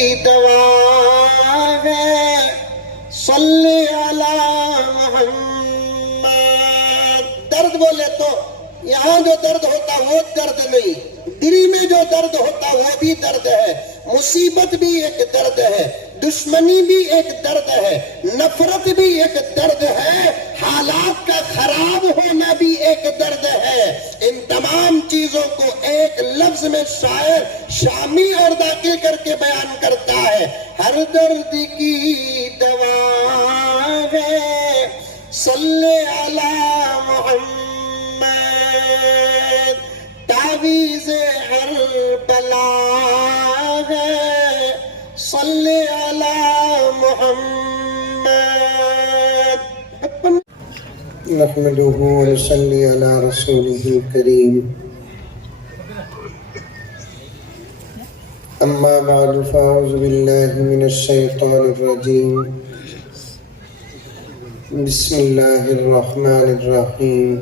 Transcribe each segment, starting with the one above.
کی دوا ہے صلی علی محمد. درد بولے تو یہاں جو درد ہوتا وہ درد نہیں، دل میں جو درد ہوتا وہ بھی درد ہے. مصیبت بھی ایک درد ہے، دشمنی بھی ایک درد ہے، نفرت بھی ایک درد ہے، حالات کا خراب ہونا بھی ایک درد ہے. ان تمام چیزوں کو ایک لفظ میں شاعر شامی اور داخل کر کے بیان کرتا ہے. ہر درد کی دوا ہے صلی علی محمد، تعویذ ہر بلا ہے صلی علی محمد. نحمده ونصلي على رسوله الكريم. أما بعد فأعوذ بالله من الشيطان الرجيم. بسم الله الرحمن الرحيم.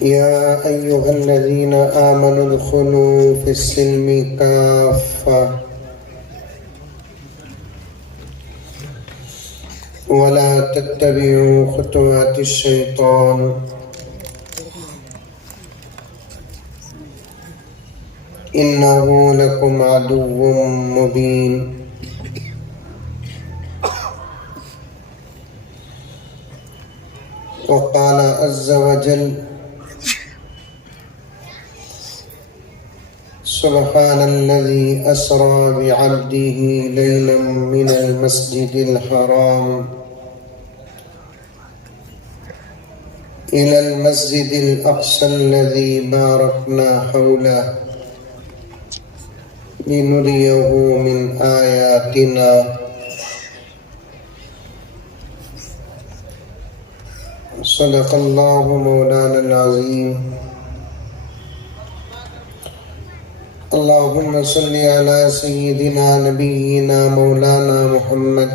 يا أيها الذين آمنوا ادخلوا في السلم كافة ولا تتبعوا خطوات الشيطان إنه لكم عدو مبين. وقال عز وجل سبحان الذي أسرى بعبده ليلا من المسجد الحرام إلى المسجد الأقصى الذي باركنا حوله لنريه من آياتنا. صدق الله مولانا العظيم. اللهم صل على سيدنا نبينا مولانا محمد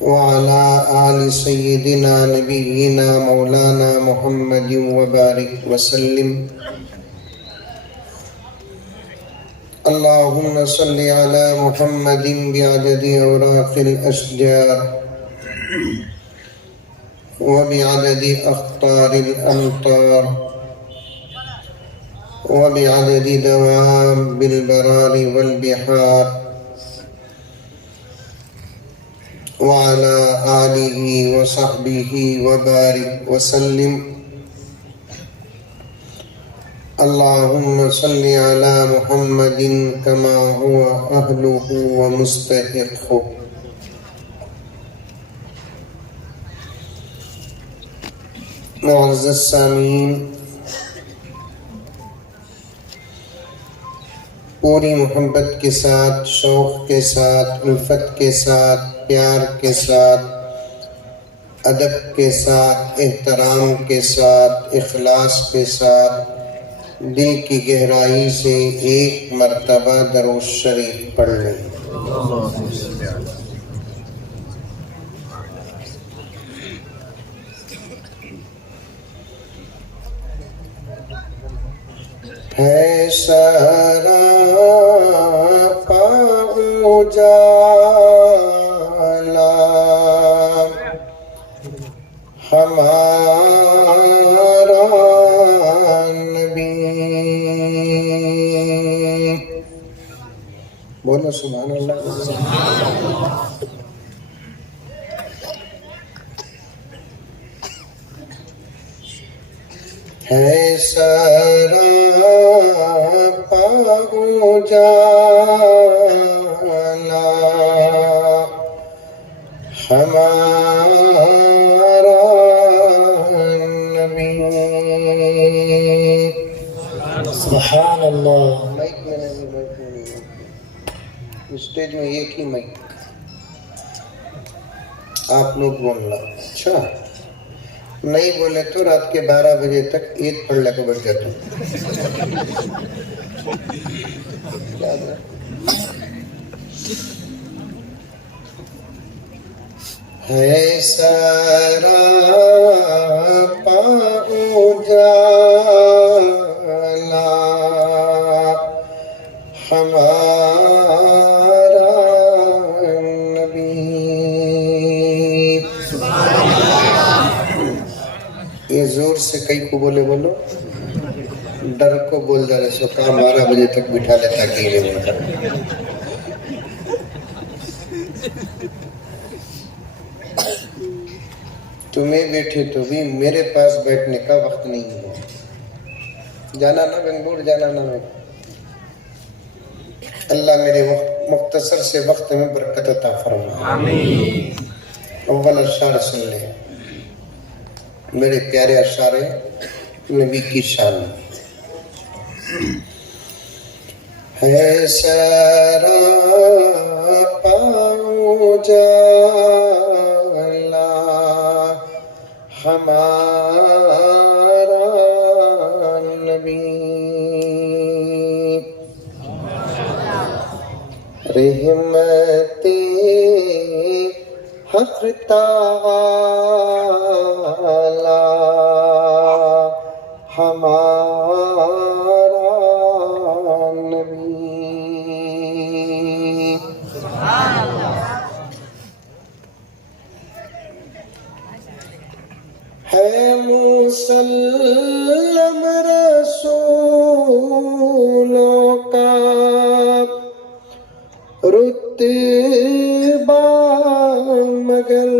وعلى آل سيدنا نبينا مولانا محمد وبارك وسلم. اللهم صل على محمد بعدد أوراق الأشجار وبعدد أخطار الأمطار وبعدد دواب البرار والبحار وعلى آله وصحبه وبارك وسلم. اللهم صل على محمد كما هو أهله ومستحقه. معزز سامعین، پوری محبت کے ساتھ، شوق کے ساتھ، الفت کے ساتھ، پیار کے ساتھ، ادب کے ساتھ، احترام کے ساتھ، اخلاص کے ساتھ، دل کی گہرائی سے ایک مرتبہ درود شریف پڑھ لیں. ہے سراپا اجالا ہمارا نبی. بولو سبحان اللہ. ہے سراپا اجالا ہمارا نبی. سبحان اللہ. مائک میں نہیں، اسٹیج میں ایک ہی مائک، آپ لوگ بولنا. اچھا نہیں بولے تو رات کے 12 بجے تک عید پڑھ کے بیٹھ جاتا ہوں. ہے سراپا اجالا ہمارا نبی. یہ زور سے کئی کو بولے بولو، ڈر کو بول جا رہے سو کام 12 بجے تک بٹھا لیتا کہ یہ بولتا. تمہیں بیٹھے تو بھی میرے پاس بیٹھنے کا وقت نہیں ہے. جانا نہ بنگلور، جانا نہ میں. اللہ میرے مختصر سے وقت میں برکت عطا فرما. آمین. اول اشعار سن لے، میرے پیارے اشعار نبی کی شان میں. ہے سراپا اجالا ہمارا نبی. رحمت حق تعالی ہمارا نبی. ہے مسلم رسولوں کا رتبہ مگر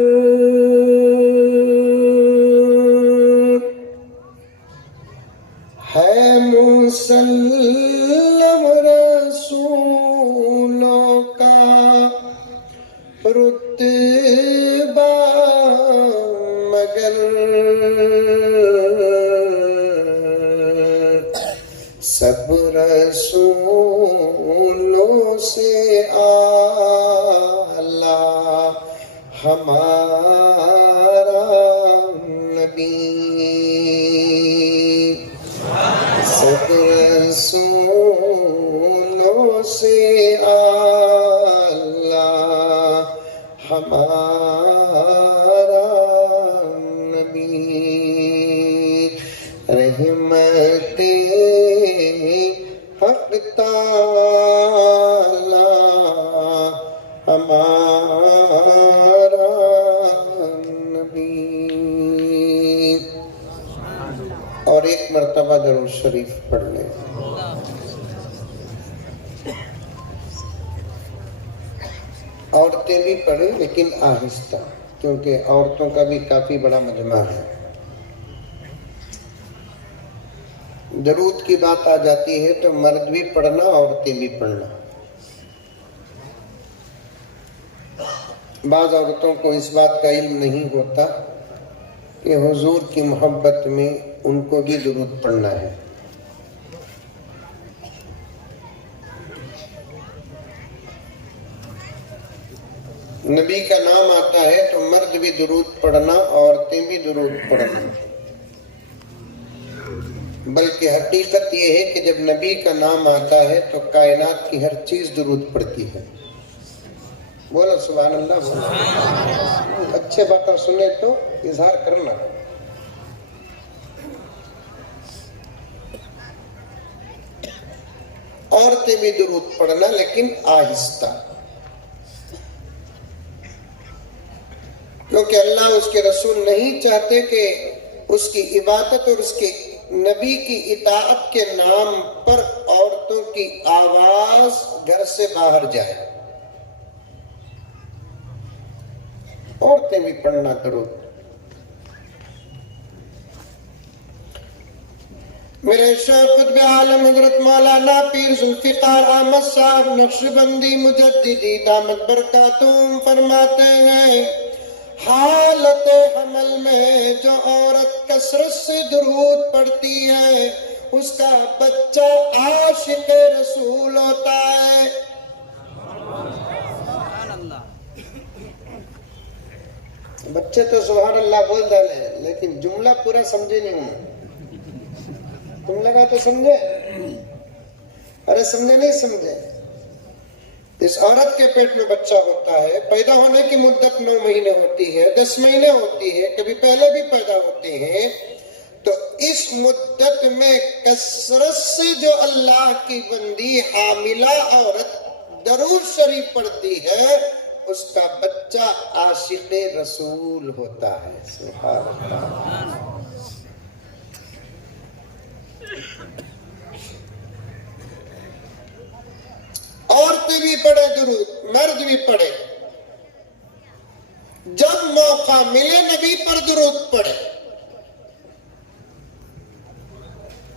ہے مسلم رسولوں کا رتبہ مگر سب رسولوں سے اعلیٰ ہمارا نبی. سب رسولوں سے اعلیٰ ہمارا نبی. رحمت حق تعالی ہمارا نبی. اور ایک مرتبہ درود شریف پڑھ لیں. عورتیں بھی پڑھیں لیکن آہستہ، کیونکہ عورتوں کا بھی کافی بڑا مجمع ہے. درود کی بات آ جاتی ہے تو مرد بھی پڑھنا، عورتیں بھی پڑھنا. بعض عورتوں کو اس بات کا علم نہیں ہوتا کہ حضور کی محبت میں ان کو بھی درود پڑھنا ہے. نبی کا نام آتا ہے تو مرد بھی درود پڑھنا، عورتیں بھی درود پڑھنا. بلکہ حقیقت یہ ہے کہ جب نبی کا نام آتا ہے تو کائنات کی ہر چیز درود پڑتی ہے. بولو سبحان اللہ. اچھے باتیں سنے تو اظہار کرنا. عورتیں بھی درود پڑھنا لیکن آہستہ، کیونکہ اللہ اس کے رسول نہیں چاہتے کہ اس کی عبادت اور اس کے نبی کی اطاعت کے نام پر عورتوں کی آواز گھر سے باہر جائے. عورتیں بھی پڑھنا درود. میرے شیخ قطب عالم حضرت مولانا پیر ذوالفقار احمد صاحب نقشبندی مجددی دامت برکاتہم فرماتے ہیں، حالت حمل میں جو عورت کثرت سے درود پڑھتی ہے اس کا بچہ عاشق رسول ہوتا ہے. بچے تو سبحان اللہ بول ڈالے لیکن جملہ پورا سمجھے نہیں ہوں. تم لگا تو سمجھے؟ ارے سمجھے نہیں سمجھے؟ اس عورت کے پیٹ میں بچہ ہوتا ہے، پیدا ہونے کی مدت 9 مہینے ہوتی ہے، 10 مہینے ہوتی ہے، کبھی پہلے بھی پیدا ہوتے ہیں، تو اس مدت میں کثرت سے جو اللہ کی بندی حاملہ عورت درود شریف پڑھتی ہے، اس کا بچہ عاشق رسول ہوتا ہے۔ سبحان اللہ۔ عورتیں بھی پڑھے درود، مرد بھی پڑھے، جب موقع ملے نبی پر درود پڑھے۔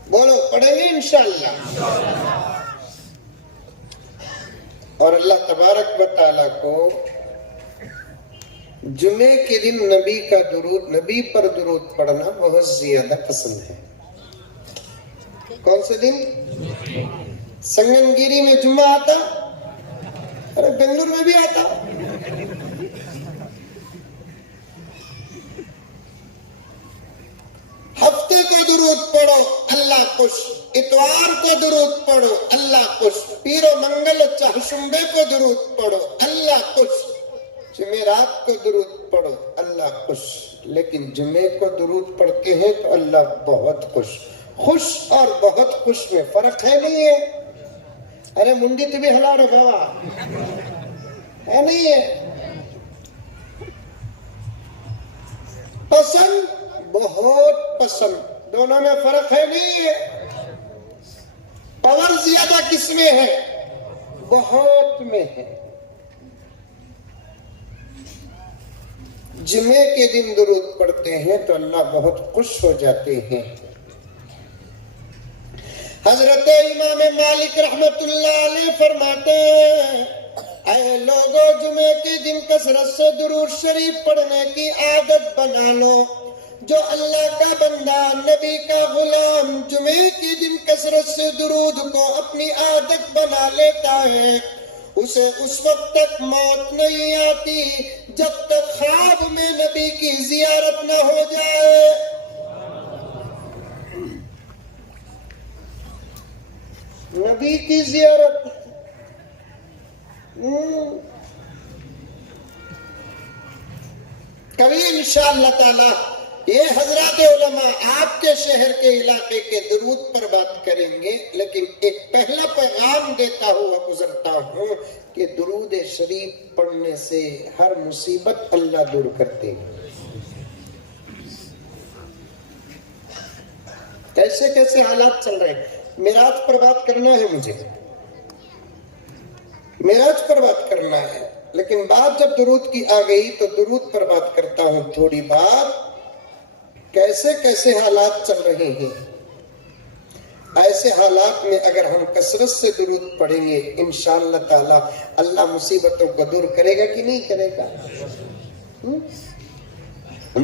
بولو پڑھیں گے انشاءاللہ۔ اور اللہ تبارک و تعالیٰ کو جمعے کے دن نبی پر درود پڑھنا بہت زیادہ پسند ہے۔ کون سے دن؟ سنگن گیری میں جمعہ آتا، ارے بنگلور میں بھی آتا، ہفتے کو درود پڑھو اللہ خوش، اتوار کو درود پڑھو اللہ خوش، پیر و منگل چہشمبے کو درود پڑھو اللہ خوش، جمعرات کو درود پڑھو اللہ خوش۔ لیکن جمعے کو درود پڑھتے ہیں تو اللہ بہت خوش۔ خوش اور بہت خوش میں فرق ہے نہیں ہے؟ ارے منڈی تو بھی ہلا رہے بابا، ہے نہیں ہے؟ پسند بہت پسند، دونوں میں فرق ہے نہیں ہے؟ پاور زیادہ کس میں ہے؟ بہت میں ہے۔ جمعے کے دن درود پڑھتے ہیں تو اللہ بہت خوش ہو جاتے ہیں۔ حضرت امام مالک رحمت اللہ علیہ فرماتے ہیں، اے لوگوں جمعے کے دن کثرت سے درود شریف پڑھنے کی عادت بنا لو۔ جو اللہ کا بندہ نبی کا غلام جمعے کے دن کثرت سے درود کو اپنی عادت بنا لیتا ہے، اسے اس وقت تک موت نہیں آتی جب تک خواب میں نبی کی زیارت نہ ہو جائے۔ نبی کی زیارت کبھی انشاءاللہ تعالی یہ حضرات علماء آپ کے شہر کے علاقے کے درود پر بات کریں گے، لیکن ایک پہلا پیغام دیتا ہوا گزرتا ہوں کہ درود شریف پڑھنے سے ہر مصیبت اللہ دور کرتے ہیں۔ کیسے کیسے حالات چل رہے ہیں؟ معراج پر بات کرنا ہے مجھے، معراج پر بات کرنا ہے، لیکن بات جب درود کی آ گئی تو درود پر بات کرتا ہوں تھوڑی بات۔ کیسے کیسے حالات چل رہے ہیں، ایسے حالات میں اگر ہم کثرت سے درود پڑھیں گے انشاءاللہ تعالی اللہ مصیبتوں کو دور کرے گا کہ نہیں کرے گا؟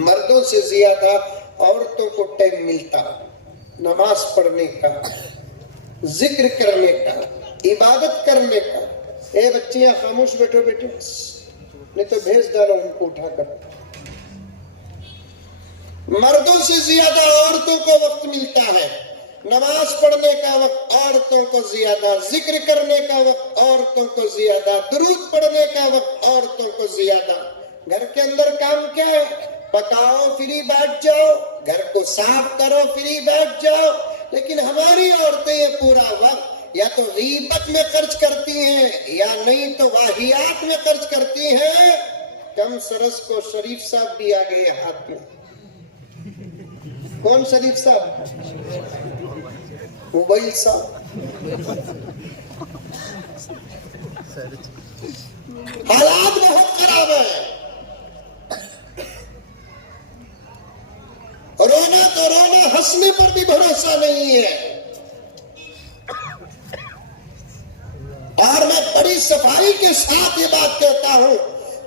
مردوں سے زیادہ عورتوں کو ٹائم ملتا نماز پڑھنے کا، ذکر کرنے کا، عبادت کرنے کا۔ اے بچیاں خاموش بیٹھو بیٹھو، نہیں تو بھیج ڈالو ان کو اٹھا کر۔ مردوں سے زیادہ عورتوں کو وقت ملتا ہے، نماز پڑھنے کا وقت عورتوں کو زیادہ، ذکر کرنے کا وقت عورتوں کو زیادہ، درود پڑھنے کا وقت عورتوں کو زیادہ۔ گھر کے اندر کام کیا ہے؟ پکاؤ فری بیٹھ جاؤ، گھر کو صاف کرو فری بیٹھ جاؤ۔ لیکن ہماری عورتیں یہ پورا وقت یا تو غیبت میں خرچ کرتی ہیں یا نہیں تو واہیات میں خرچ کرتی ہیں۔ کم سرس کو شریف صاحب بھی آ گئے ہاتھ میں۔ کون شریف صاحب؟ موبائل صاحب۔ حالات بہت خراب ہیں، رونا تو رونا، ہنسنے پر بھی بھروسہ نہیں ہے۔ اور میں بڑی صفائی کے ساتھ یہ بات کہتا ہوں،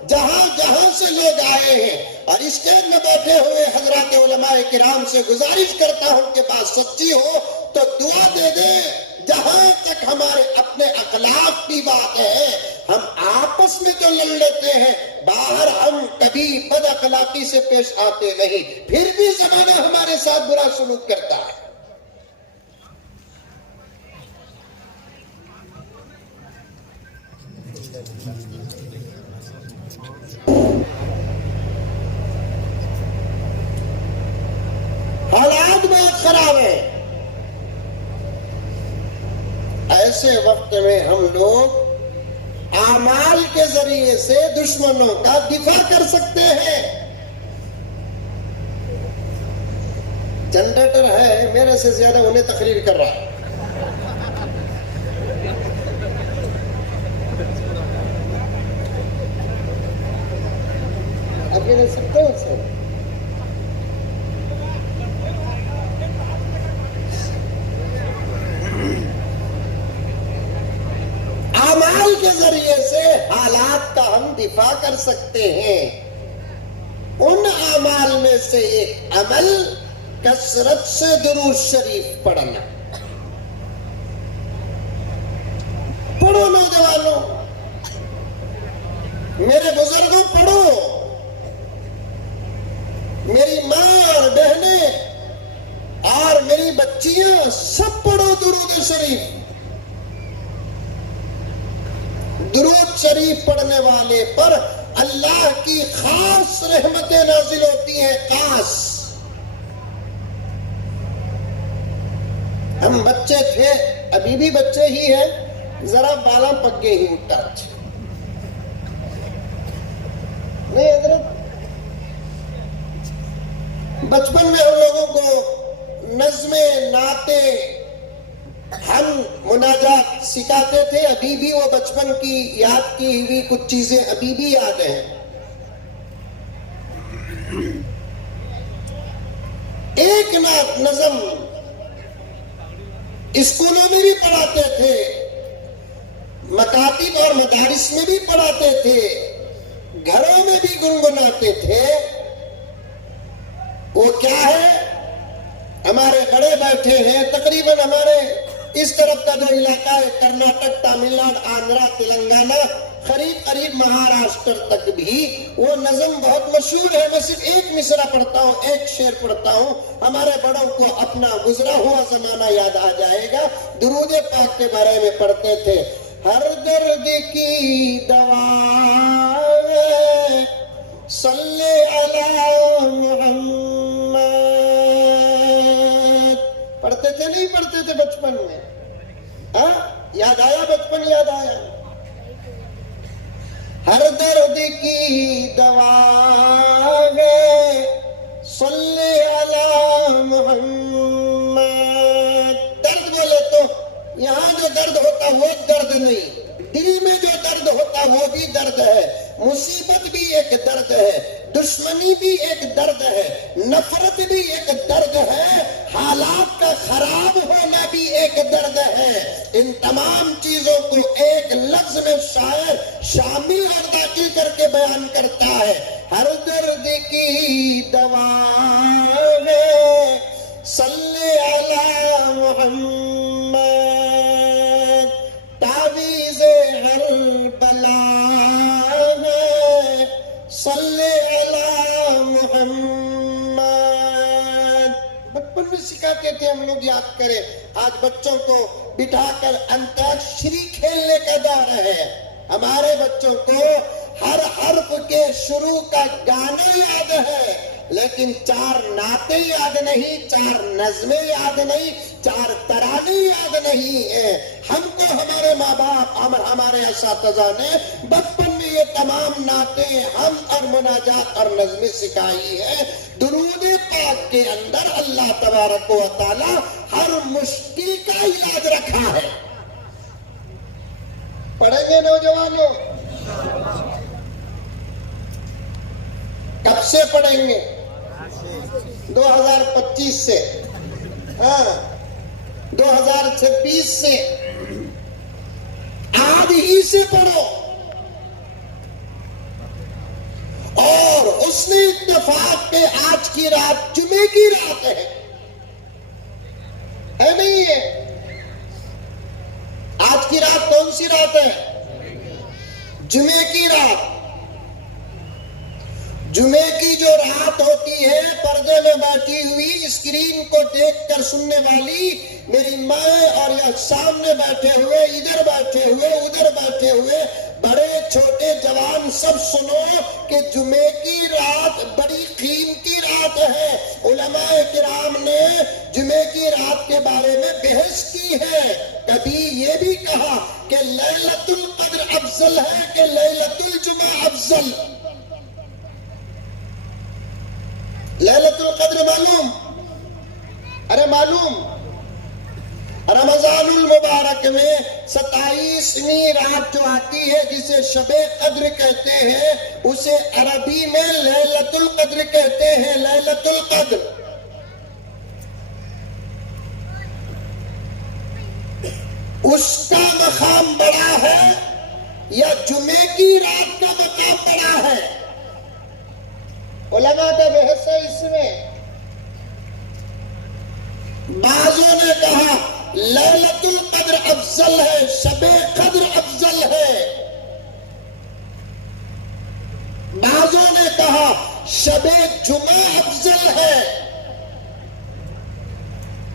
جہاں جہاں سے لوگ آئے ہیں اور اسٹیج میں بیٹھے ہوئے حضرات علماء کرام سے گزارش کرتا ہوں کہ بات سچی ہو تو دعا دے دیں۔ جہاں تک ہمارے اپنے اخلاق کی بات ہے، ہم آپس میں تو لڑ لیتے ہیں، باہر ہم کبھی بد اخلاقی سے پیش آتے نہیں، پھر بھی زمانہ ہمارے ساتھ برا سلوک کرتا ہے۔ ایسے وقت میں ہم لوگ اعمال کے ذریعے سے دشمنوں کا دفاع کر سکتے ہیں. جنریٹر ہے میرے سے زیادہ انہیں تقریر کر رہا ہے. اب یہ نہیں سکتے اس سے. اعمال کے ذریعے سے حالات کا ہم دفاع کر سکتے ہیں. ان اعمال میں سے ایک عمل کثرت سے درود شریف پڑھنا. پڑھو نوجوانوں، میرے بزرگوں پڑھو، میری ماں اور بہنیں اور میری بچیاں سب پڑھو درود شریف. درود شریف پڑھنے والے پر اللہ کی خاص رحمتیں نازل ہوتی ہیں. خاص. ہم بچے تھے، ابھی بھی بچے ہی ہیں، ذرا بالا پگے ہی اٹھا نہیں حضرت. بچپن میں ہم لوگوں کو نظمیں، نعتیں، ہم مناجات سکھاتے تھے. ابھی بھی وہ بچپن کی یاد کی ہوئی کچھ چیزیں ابھی بھی یاد ہیں. ایک نظم اسکولوں میں بھی پڑھاتے تھے، مکاتب اور مدارس میں بھی پڑھاتے تھے، گھروں میں بھی گنگناتے تھے. وہ کیا ہے؟ ہمارے بڑے بیٹھے ہیں، تقریباً ہمارے اس طرف کا جو علاقہ ہے کرناٹک، تامل ناڈو، آندھرا، تلنگانہ، قریب مہاراشٹر تک بھی وہ نظم بہت مشہور ہے. میں صرف ایک مصرع پڑھتا ہوں، ایک شعر پڑھتا ہوں. ہمارے بڑوں کو اپنا گزرا ہوا زمانہ یاد آ جائے گا. درود پاک کے بارے میں پڑھتے تھے. ہر درد کی دوا ہے صلی علی محمد. پڑھتے تھے نہیں پڑھتے تھے بچپن میں؟ ہاں یاد آیا؟ بچپن یاد آیا؟ ہر درد کی دوا ہے صلی علی محمد. درد بولے تو یہاں جو درد ہوتا وہ درد نہیں، دل میں جو درد ہوتا وہ بھی درد ہے. مصیبت بھی ایک درد ہے، دشمنی بھی ایک درد ہے، نفرت بھی ایک درد ہے، حالات کا خراب ہونا بھی ایک درد ہے. ان تمام چیزوں کو ایک لفظ میں شاعر شامل اور داخل کر کے بیان کرتا ہے. ہر درد کی دوا ہے صلی علی محمد. تعویذ ہر بلا ہے صلی علی محمد. بچپن میں سکھاتے تھے ہم لوگ، یاد کریں. آج بچوں کو بٹھا کر انتاکشری کھیلنے کا دور ہے. ہمارے بچوں کو ہر حرف کے شروع کا گانا یاد ہے، لیکن 4 نعتیں یاد نہیں، 4 نظمیں یاد نہیں، 4 ترانے یاد نہیں ہیں. ہم کو ہمارے ماں باپ اور ہمارے اساتذہ نے بچپن میں یہ تمام نعتیں، ہم اور مناجات اور نظمیں سکھائی ہیں. درود پاک کے اندر اللہ تبارک و تعالی ہر مشکل کا علاج رکھا ہے. پڑھیں گے نوجوانوں؟ کب سے پڑھیں گے؟ 2025 سے. ہاں 2026 سے. آج ہی سے پڑھو. اور اس نے اتفاق کے آج کی رات جمعے کی رات ہے نہیں ہے؟ آج کی رات کون سی رات ہے؟ جمعے کی رات. جمعے کی جو رات ہوتی ہے، پردے میں بیٹھی ہوئی، اسکرین کو دیکھ کر سننے والی میری ماں اور یا سامنے بیٹھے ہوئے، ادھر بیٹھے ہوئے، ادھر بیٹھے ہوئے، بڑے چھوٹے جوان سب سنو کہ جمعے کی رات بڑی قیمتی رات ہے. علماء کرام نے جمعے کی رات کے بارے میں بحث کی ہے. کبھی یہ بھی کہا افضل ہے کہ لیلۃ الجمعہ افضل؟ لیلۃ القدر معلوم؟ ارے معلوم، رمضان المبارک میں 27ویں رات جو آتی ہے جسے شب قدر کہتے ہیں، اسے عربی میں لیلۃ القدر کہتے ہیں، لیلۃ القدر۔ اس کا مقام بڑا ہے یا جمعے کی رات کا مقام بڑا ہے؟ علماء کا بحث ہے اس میں۔ بعضوں نے کہا لیلۃ القدر افضل ہے، شب قدر افضل ہے۔ بعضوں نے کہا شب جمعہ افضل ہے،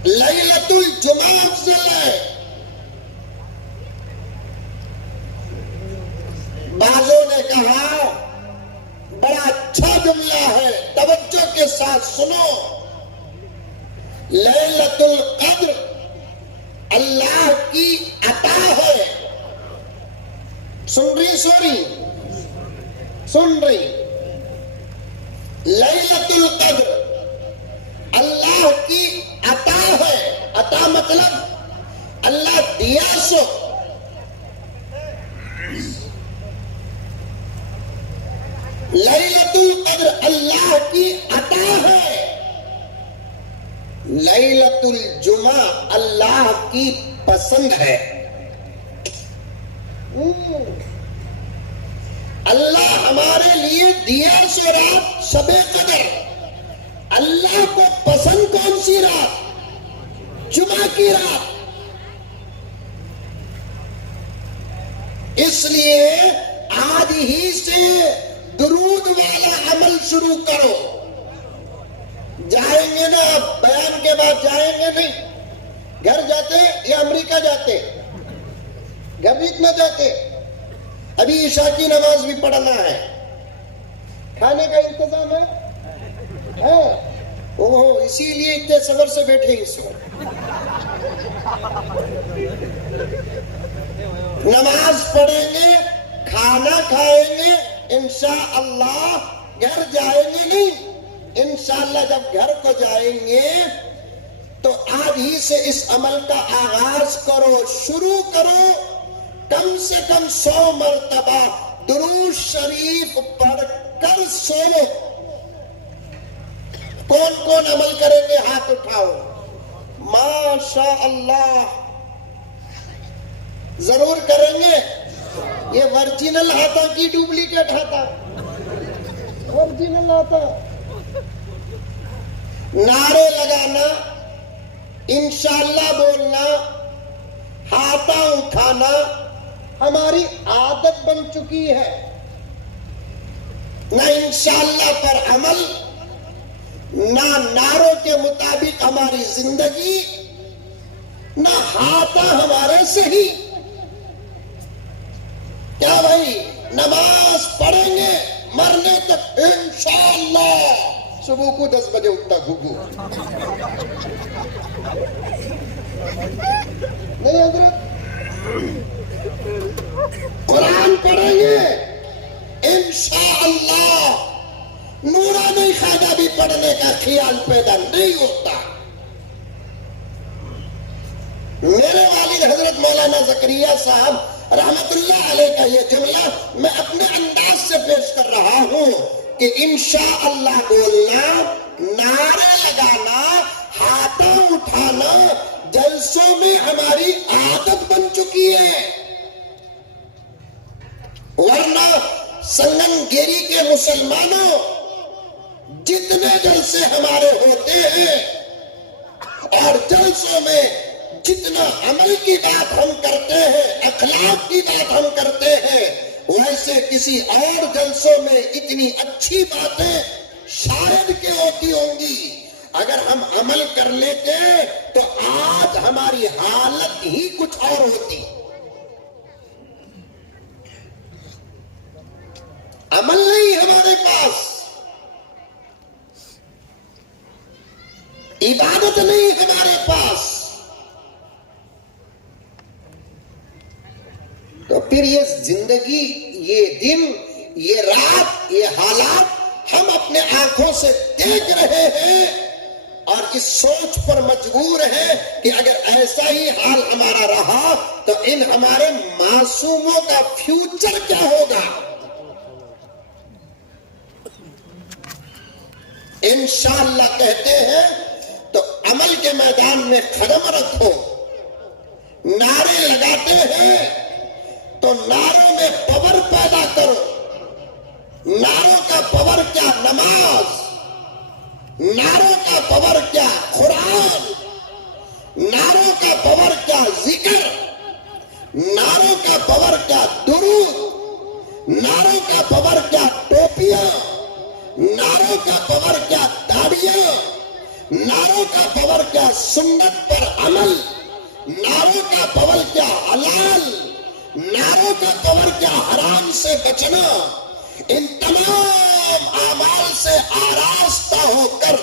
لیلۃ الجمعہ افضل ہے۔ بعضوں نے کہا بڑا اچھا جملہ ہے، توجہ کے ساتھ سنو، لیلۃ القدر اللہ کی عطا ہے۔ سن رہی سن رہی؟ لیلۃ القدر اللہ کی عطا ہے۔ عطا مطلب اللہ دیا سو۔ لیلۃ القدر اللہ کی عطا ہے۔ لیلۃ الجمعہ اللہ کی پسند ہے۔ اللہ ہمارے لیے دیا سو رات شب قدر، اللہ کو پسند کون سی رات؟ جمعہ کی رات۔ اس لیے آج ہی سے درود والا عمل شروع کرو۔ جائیں گے نا، اب بیان کے بعد جائیں گے نہیں؟ گھر جاتے یا امریکہ جاتے؟ گھر بھی اتنا جاتے؟ ابھی عشاء کی نماز بھی پڑھنا ہے، کھانے کا انتظام ہے؟ اوہ، اسی لیے اتنے صبر سے بیٹھے اس وقت۔ نماز پڑھیں گے، کھانا کھائیں گے، انشاءاللہ گھر جائیں گے نہیں؟ انشاءاللہ جب گھر کو جائیں گے تو آج ہی سے اس عمل کا آغاز کرو، شروع کرو۔ کم سے کم 100 مرتبہ درود شریف پڑھ کر سو۔ کون کون عمل کریں گے؟ ہاتھ اٹھاؤ۔ ماشاء اللہ، ضرور کریں گے۔ یہ ورجنل ہاتھا کی ڈپلیکیٹ ہاتھا؟ ورجنل ہاتھا۔ نعرے لگانا، انشاءاللہ بولنا، ہاتھا اٹھانا ہماری عادت بن چکی ہے۔ نہ انشاءاللہ پر عمل، نہ نعروں کے مطابق ہماری زندگی، نہ ہاتھا ہمارے صحیح۔ کیا بھائی، نماز پڑھیں گے مرنے تک انشاءاللہ۔ صبح کو 10 بجے اٹھتا گھگو نہیں حضرت؟ قرآن پڑھیں گے انشاءاللہ، نورانی خواجہ بھی پڑھنے کا خیال پیدا نہیں ہوتا۔ میرے والد حضرت مولانا زکریا صاحب رحمت اللہ علیہ کا یہ جملہ میں اپنے انداز سے پیش کر رہا ہوں کہ انشاءاللہ بولنا، نعرے لگانا، ہاتھا اٹھانا جلسوں میں ہماری عادت بن چکی ہے۔ ورنہ سنگم گیری کے مسلمانوں، جتنے جلسے ہمارے ہوتے ہیں اور جلسوں میں جتنا عمل کی بات ہم کرتے ہیں، اخلاق کی بات ہم کرتے ہیں، ویسے کسی اور جلسوں میں اتنی اچھی باتیں شاید کہ ہوتی ہوں گی۔ اگر ہم عمل کر لیتے تو آج ہماری حالت ہی کچھ اور ہوتی۔ عمل نہیں ہمارے پاس، عبادت نہیں ہمارے پاس، تو پھر یہ زندگی، یہ دن، یہ رات، یہ حالات ہم اپنے آنکھوں سے دیکھ رہے ہیں اور اس سوچ پر مجبور ہیں کہ اگر ایسا ہی حال ہمارا رہا تو ان ہمارے معصوموں کا فیوچر کیا ہوگا۔ انشاءاللہ کہتے ہیں تو عمل کے میدان میں قدم رکھو، نعرے لگاتے ہیں تو نعروں میں پاور پیدا کرو۔ نعروں کا پاور کیا؟ نماز۔ نعروں کا پاور کیا؟ قرآن۔ نعروں کا پاور کیا؟ ذکر۔ نعروں کا پاور کیا؟ درود۔ نعروں کا پاور کیا؟ ٹوپیاں۔ نعروں کا پاور کیا؟ داڑیاں۔ نعروں کا پاور کیا؟ سنت پر عمل۔ نعروں کا پاور کیا؟ حلال۔ نعروں کا پاور کیا؟ حرام سے بچنا۔ ان تمام اعمال سے آراستہ ہو کر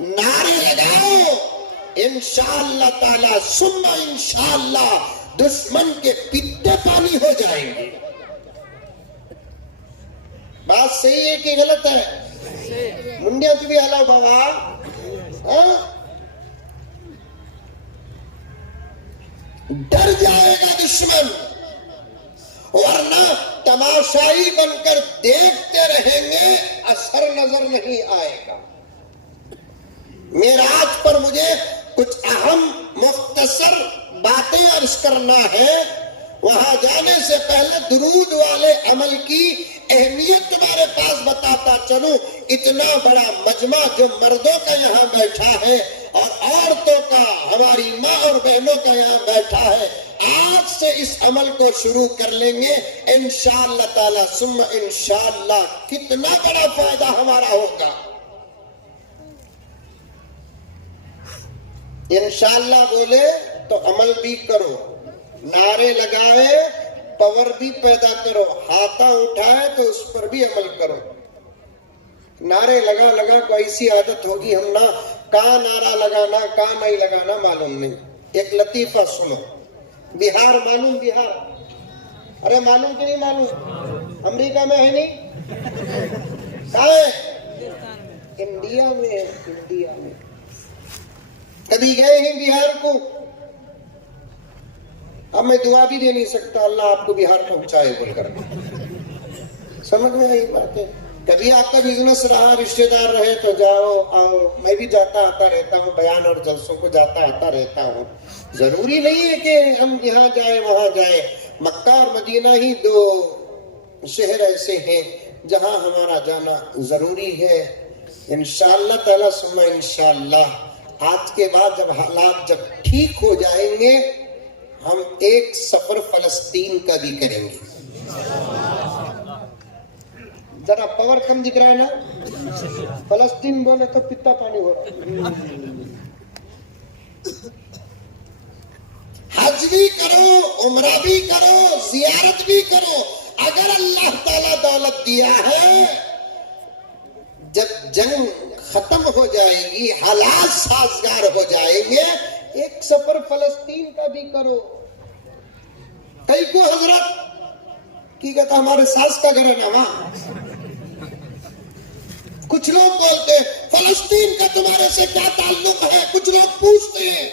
نعرے لگاؤ، انشاءاللہ تعالی ثم انشاءاللہ دشمن کے پتے پانی ہو جائیں گے۔ بات صحیح ہے کہ غلط ہے؟ منڈیا تو بھی حلا بابا، ڈر جائے گا دشمن، ورنہ تماشائی بن کر دیکھتے رہیں گے، اثر نظر نہیں آئے گا۔ معراج پر مجھے کچھ اہم مختصر باتیں عرض کرنا ہے۔ وہاں جانے سے پہلے درود والے عمل کی اہمیت تمہارے پاس بتاتا چلوں۔ اتنا بڑا مجمع جو مردوں کا یہاں بیٹھا ہے اور عورتوں کا، ہماری ماں اور بہنوں کا یہاں بیٹھا ہے، آج سے اس عمل کو شروع کر لیں گے انشاءاللہ تعالی ثم انشاءاللہ، کتنا بڑا فائدہ ہمارا ہوگا۔ انشاءاللہ بولے تو عمل بھی کرو، نعرے لگائے پاور بھی پیدا کرو، ہاتھا اٹھائے تو اس پر بھی عمل کرو۔ نعرے لگا لگا کو ایسی عادت ہوگی ہم نہ کہاں نعرہ لگانا کہاں نہیں لگانا معلوم نہیں۔ ایک لطیفہ سنو، بہار معلوم؟ بہار ارے معلوم کہ نہیں معلوم؟ امریکہ میں ہے نہیں؟ کہاں ہے؟ انڈیا میں ہے، انڈیا میں۔ کبھی گئے ہیں بہار کو؟ اب میں دعا بھی دے نہیں سکتا اللہ آپ کو بہار پہنچائے بول کر، سمجھ میں آئی بات ہے؟ کبھی آپ کا بزنس رہا، رشتہ دار رہے تو جاؤ آؤ، میں بھی جاتا آتا رہتا ہوں، بیان اور جلسوں کو جاتا آتا رہتا ہوں۔ ضروری نہیں ہے کہ ہم یہاں جائیں وہاں جائیں۔ مکہ اور مدینہ ہی دو شہر ایسے ہیں جہاں ہمارا جانا ضروری ہے۔ انشاءاللہ تعالی ثم انشاءاللہ آج کے بعد جب حالات جب ٹھیک ہو جائیں گے ہم ایک سفر فلسطین کا بھی کریں گے۔ ذرا پاور کم دکھ رہا ہے نا؟ فلسطین بولے تو پتا پانی ہو رہا ہے۔ حج بھی کرو، عمرہ بھی کرو، زیارت بھی کرو، اگر اللہ تعالیٰ دولت دیا ہے، جب جنگ ختم ہو جائے گی، حالات سازگار ہو جائیں گے، ایک سفر فلسطین کا بھی کرو۔ کئی کو حضرت کی کہتا ہمارے ساس کا گھر ہے نا وہاں۔ کچھ لوگ بولتے ہیں فلسطین کا تمہارے سے کیا تعلق ہے، کچھ لوگ پوچھتے ہیں۔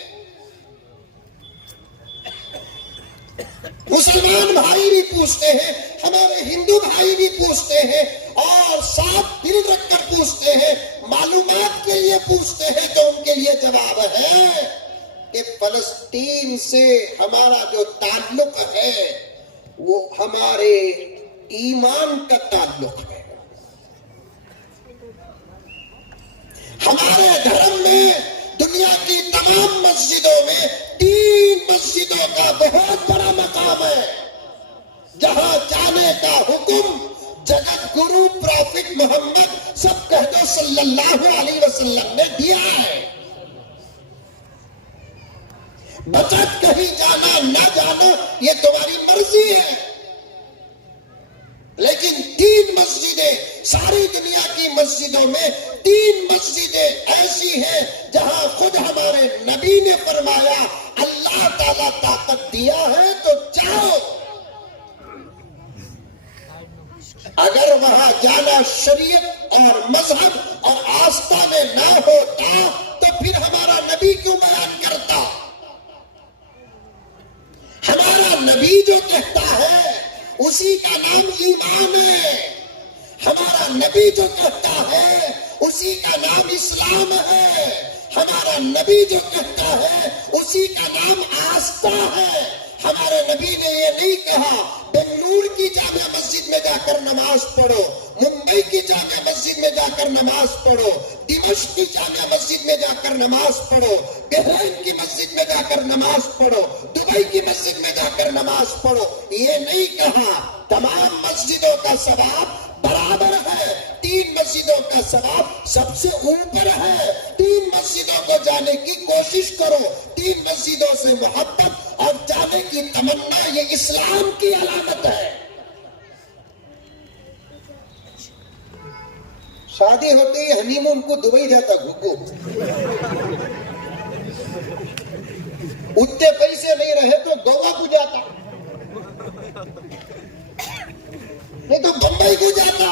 مسلمان بھائی بھی پوچھتے ہیں، ہمارے ہندو بھائی بھی پوچھتے ہیں، اور صاف دل رکھ کر پوچھتے ہیں، معلومات کے لیے پوچھتے ہیں، تو ان کے لیے جواب ہے کہ فلسطین سے ہمارا جو تعلق ہے وہ ہمارے ایمان کا تعلق ہے۔ ہمارے دھرم میں دنیا کی تمام مسجدوں میں 3 مسجدوں کا بہت بڑا مقام ہے جہاں جانے کا حکم جگت گرو پروفٹ محمد سب کہہ دو صلی اللہ علیہ وسلم نے دیا ہے۔ بچت کہیں جانا نہ جانا یہ تمہاری مرضی ہے، لیکن 3 مسجدیں ساری دنیا کی مسجدوں میں 3 مسجدیں ایسی ہیں جہاں خود ہمارے نبی نے فرمایا اللہ تعالیٰ طاقت دیا ہے تو جاؤ۔ وہاں جانا شریعت اور مذہب اور آستھا میں نہ ہوتا تو پھر ہمارا نبی کیوں بیان کرتا؟ ہمارا نبی جو کہتا ہے اسی کا نام ایمان ہے. ہمارا نبی جو کہتا ہے اسی کا نام اسلام ہے. ہمارا نبی جو کہتا ہے اسی کا نام آستھا ہے. ہمارے نبی نے یہ نہیں کہا بنگلور کی جامع مسجد میں جا کر نماز پڑھو، ممبئی کی جامع مسجد میں جا کر نماز پڑھو، دمشق کی جامع مسجد میں جا کر نماز پڑھو، بحرین کی مسجد میں جا کر نماز پڑھو، دبئی کی مسجد میں جا کر نماز پڑھو. یہ نہیں کہا. تمام مسجدوں کا ثواب برابر ہے. 3 مسجدوں کا ثواب سب سے اوپر ہے. 3 مسجدوں کو جانے کی کوشش کرو. 3 مسجدوں سے محبت اور جانے کی تمنا یہ اسلام کی علامت ہے. شادی ہوتے ہی ہنی مون کو دبئی جاتا گھگو. اتنے پیسے نہیں رہے تو گوا کو جاتا، نہیں تو بمبئی کو جاتا.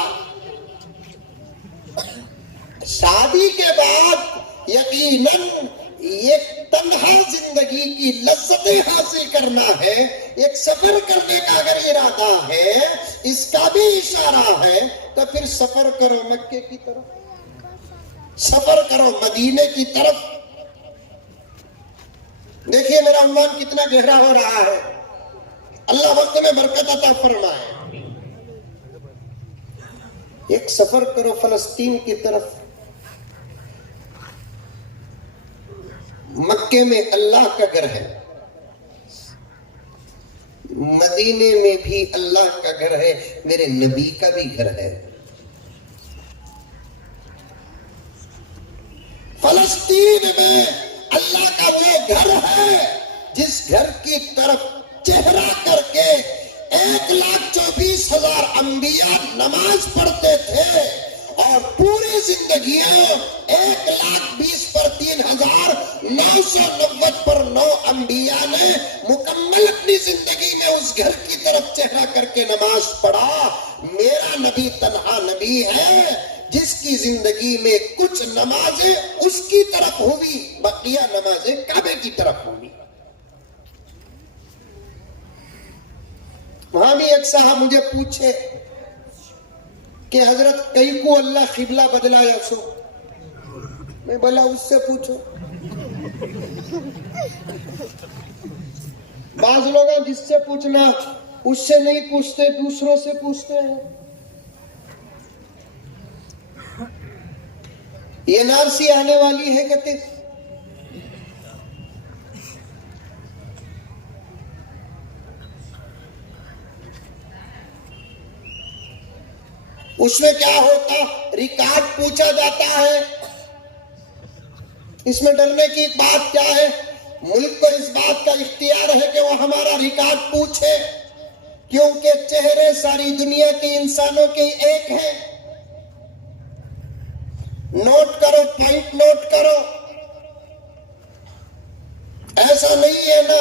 شادی کے بعد یقیناً ایک تنہا زندگی کی لذتیں حاصل کرنا ہے. ایک سفر کرنے کا اگر ارادہ ہے، اس کا بھی اشارہ ہے، تو پھر سفر کرو مکے کی طرف، سفر کرو مدینے کی طرف. دیکھیے میرا عنوان کتنا گہرا ہو رہا ہے. اللہ وقت میں برکت عطا فرمائے. ایک سفر کرو فلسطین کی طرف. مکے میں اللہ کا گھر ہے، مدینے میں بھی اللہ کا گھر ہے، میرے نبی کا بھی گھر ہے. فلسطین میں اللہ کا وہ گھر ہے جس گھر کی طرف چہرہ کر کے 1,24,000 انبیاء نماز پڑھتے تھے، اور پوری زندگیوں 1,20,000 پر 3,990 پر 9 انبیاء نے مکمل اپنی زندگی میں اس گھر کی طرف چہرہ کر کے نماز پڑھا. میرا نبی تنہا نبی ہے جس کی زندگی میں کچھ نمازیں اس کی طرف ہوئی، بقیہ نمازیں کعبے کی طرف ہوئی. وہاں بھی ایک صاحب مجھے پوچھے کہ حضرت کئی کو اللہ قبلہ بدلایا سو. میں بولا اس سے پوچھو. بعض لوگ ہیں جس سے پوچھنا اس سے نہیں پوچھتے، دوسروں سے پوچھتے ہیں. یہ نارسی آنے والی ہے کہتے اس میں کیا ہوتا؟ ریکارڈ پوچھا جاتا ہے. اس میں ڈرنے کی بات کیا ہے؟ ملک کو اس بات کا اختیار ہے کہ وہ ہمارا ریکارڈ پوچھے، کیونکہ چہرے ساری دنیا کے انسانوں کے ایک ہیں. نوٹ کرو، پوائنٹ نوٹ کرو. ایسا نہیں ہے نا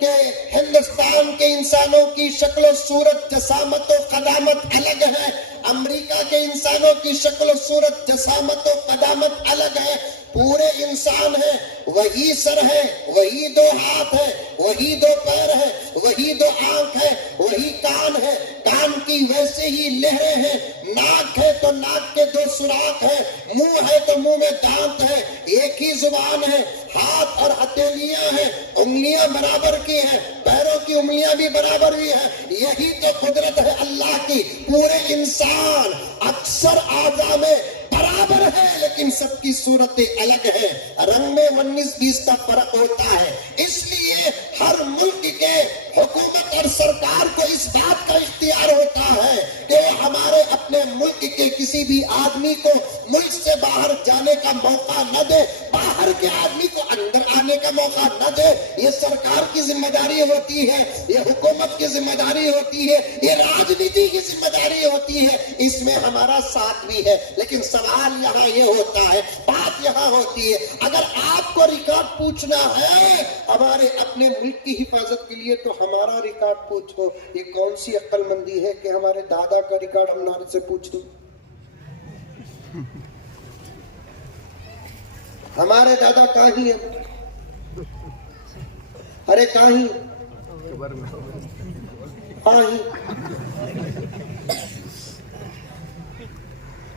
کہ ہندوستان کے انسانوں کی شکل و صورت، جسامت و قدامت الگ ہے، امریکہ کے انسانوں کی شکل و صورت، جسامت و قدامت الگ ہے. پورے انسان ہیں، وہی سر ہے، وہی 2 ہاتھ ہے، وہی 2 پیر ہے، وہی 2 آنکھ ہے، وہی کان ہے، کان کی ویسے ہی لہریں ہیں، ناک ہے تو ناک کے 2 سوراخ ہیں، منہ ہے تو منہ میں دانت ہے، ایک ہی زبان ہے، ہاتھ اور ہتھیلیاں ہیں، انگلیاں برابر کی ہیں، پیروں کی انگلیاں بھی برابر ہوئی ہیں. یہی تو قدرت ہے اللہ کی. پورے انسان اکثر اعضاء میں برابر ہے لیکن سب کی صورتیں الگ ہیں، رنگ میں 19-20 کا فرق ہوتا ہے. اس لیے ہر ملک کے حکومت اور سرکار کو اس بات کا اختیار ہوتا ہے کہ وہ ہمارے اپنے ملک کے کسی بھی آدمی کو ملک سے باہر جانے کا موقع نہ دے، باہر کے آدمی کو اندر آنے کا موقع نہ دے. یہ سرکار کی ذمہ داری ہوتی ہے, یہ حکومت کی ذمہ داری ہوتی ہے, یہ راجنیتی کی ذمہ داری ہوتی ہے. اس میں ہمارا ساتھ بھی ہے, لیکن سوال یہاں یہ ہوتا ہے, بات یہاں ہوتی ہے, اگر آپ کو ریکارڈ پوچھنا ہے ہمارے اپنے ملک کی حفاظت کے لیے تو ہمارا ریکارڈ پوچھو. یہ کون سی عقل مندی ہے کہ ہمارے دادا کا ریکارڈ ہم نارے سے پوچھ دیں؟ ہمارے دادا کہاں ہی ہے؟ ارے کہاں ہی کہاں ہی.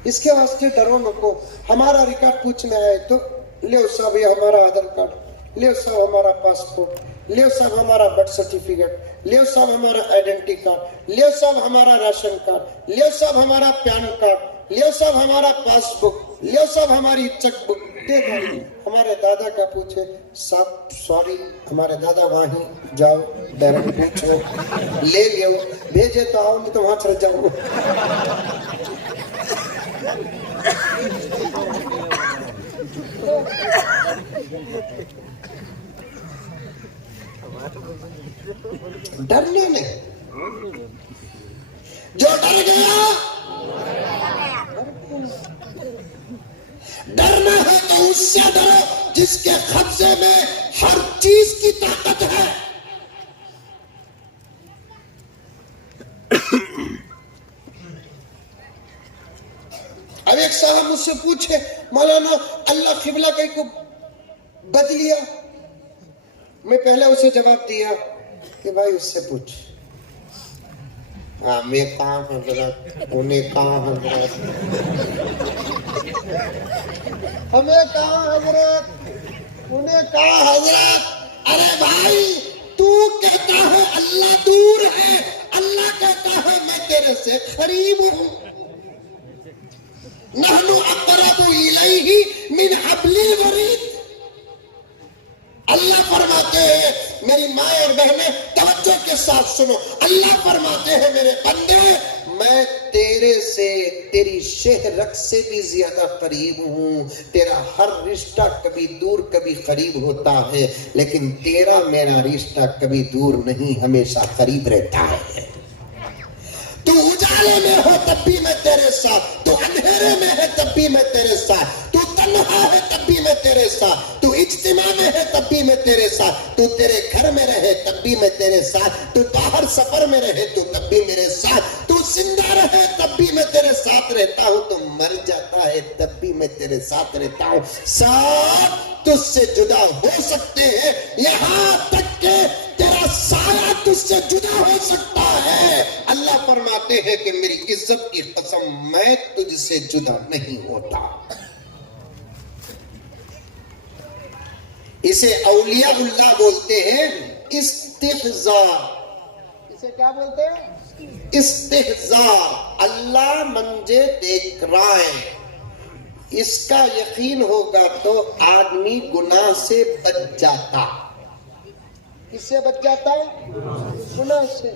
اس کے واسطے ڈرو نکو. ہمارا ریکارڈ پوچھنا ہے تو لے صاحب یہ ہمارا آدھار کارڈ, لے صاحب ہمارا پاسپورٹ, لے صاحب ہمارا برتھ سرٹیفکیٹ, لے صاحب ہمارا آئیڈینٹی کارڈ, لے صاحب ہمارا راشن کارڈ, لے صاحب ہمارا پین کارڈ, لے صاحب ہمارا پاس بک, لے صاحب ہماری چیک بک. دے دو. ہمارے دادا کا پوچھے صاحب سوری ہمارے دادا وہیں جاؤ ڈائریکٹ پوچھو, لے لیو بھیجے تو آؤ نہیں تو وہاں چل جاؤ. ڈرنے نہیں, جو ڈر گیا ڈرنا ہے تو اس سے ڈرو جس کے قبضے میں ہر چیز کی طاقت ہے. اب ایک صاحب مجھ سے پوچھے مولانا اللہ قبلہ کہیں کو بدلیا. میں پہلے اسے جواب دیا کہ بھائی اس سے پوچھ. میں کہاں حضرت, انہیں کہاں حضرت, ہمیں کہاں حضرت, انہیں کہاں حضرت. ارے بھائی تو کہتا ہے اللہ دور ہے, اللہ کہتا ہے میں تیرے سے قریب ہوں. نحن اقرب الیہ من حبل الورید. اللہ فرماتے ہیں میری ماں اور بہنیں توجہ کے ساتھ سنو, اللہ فرماتے ہیں میرے بندے میں تیرے سے تیری شہرت سے بھی زیادہ قریب ہوں. تیرا ہر رشتہ کبھی دور کبھی قریب ہوتا ہے, لیکن تیرا میرا رشتہ کبھی دور نہیں, ہمیشہ قریب رہتا ہے. تو اجالے میں ہو تب بھی میں تیرے ساتھ, تو اندھیرے میں ہے تب بھی میں تیرے ساتھ, تو تنہا ہے تب بھی میں تیرے ساتھ, تو اجتماع میں ہے تب بھی میں تیرے ساتھ, تو تیرے گھر میں رہے تب بھی میں تیرے ساتھ, تو باہر سفر میں رہے تو تب بھی میرے ساتھ, تو زندہ رہے تب بھی میں تیرے ساتھ رہتا ہوں, تو مر جاتا ہے تب بھی میں تیرے ساتھ رہتا ہوں. ساتھ تجھ سے جدا ہو سکتے ہیں, یہاں تک کہ تیرا سایہ تجھ سے جدا ہو سکتا ہے. اللہ فرماتے ہیں کہ میری عزت کی قسم میں تجھ سے جدا نہیں ہوتا. اسے اولیاء اللہ بولتے ہیں استحضار. اسے کیا بولتے ہیں؟ استحضار. اللہ منجے دیکھ رہا ہے. اس کا یقین ہوگا تو آدمی گناہ سے بچ جاتا. کس سے بچ جاتا ہے؟ گناہ سے.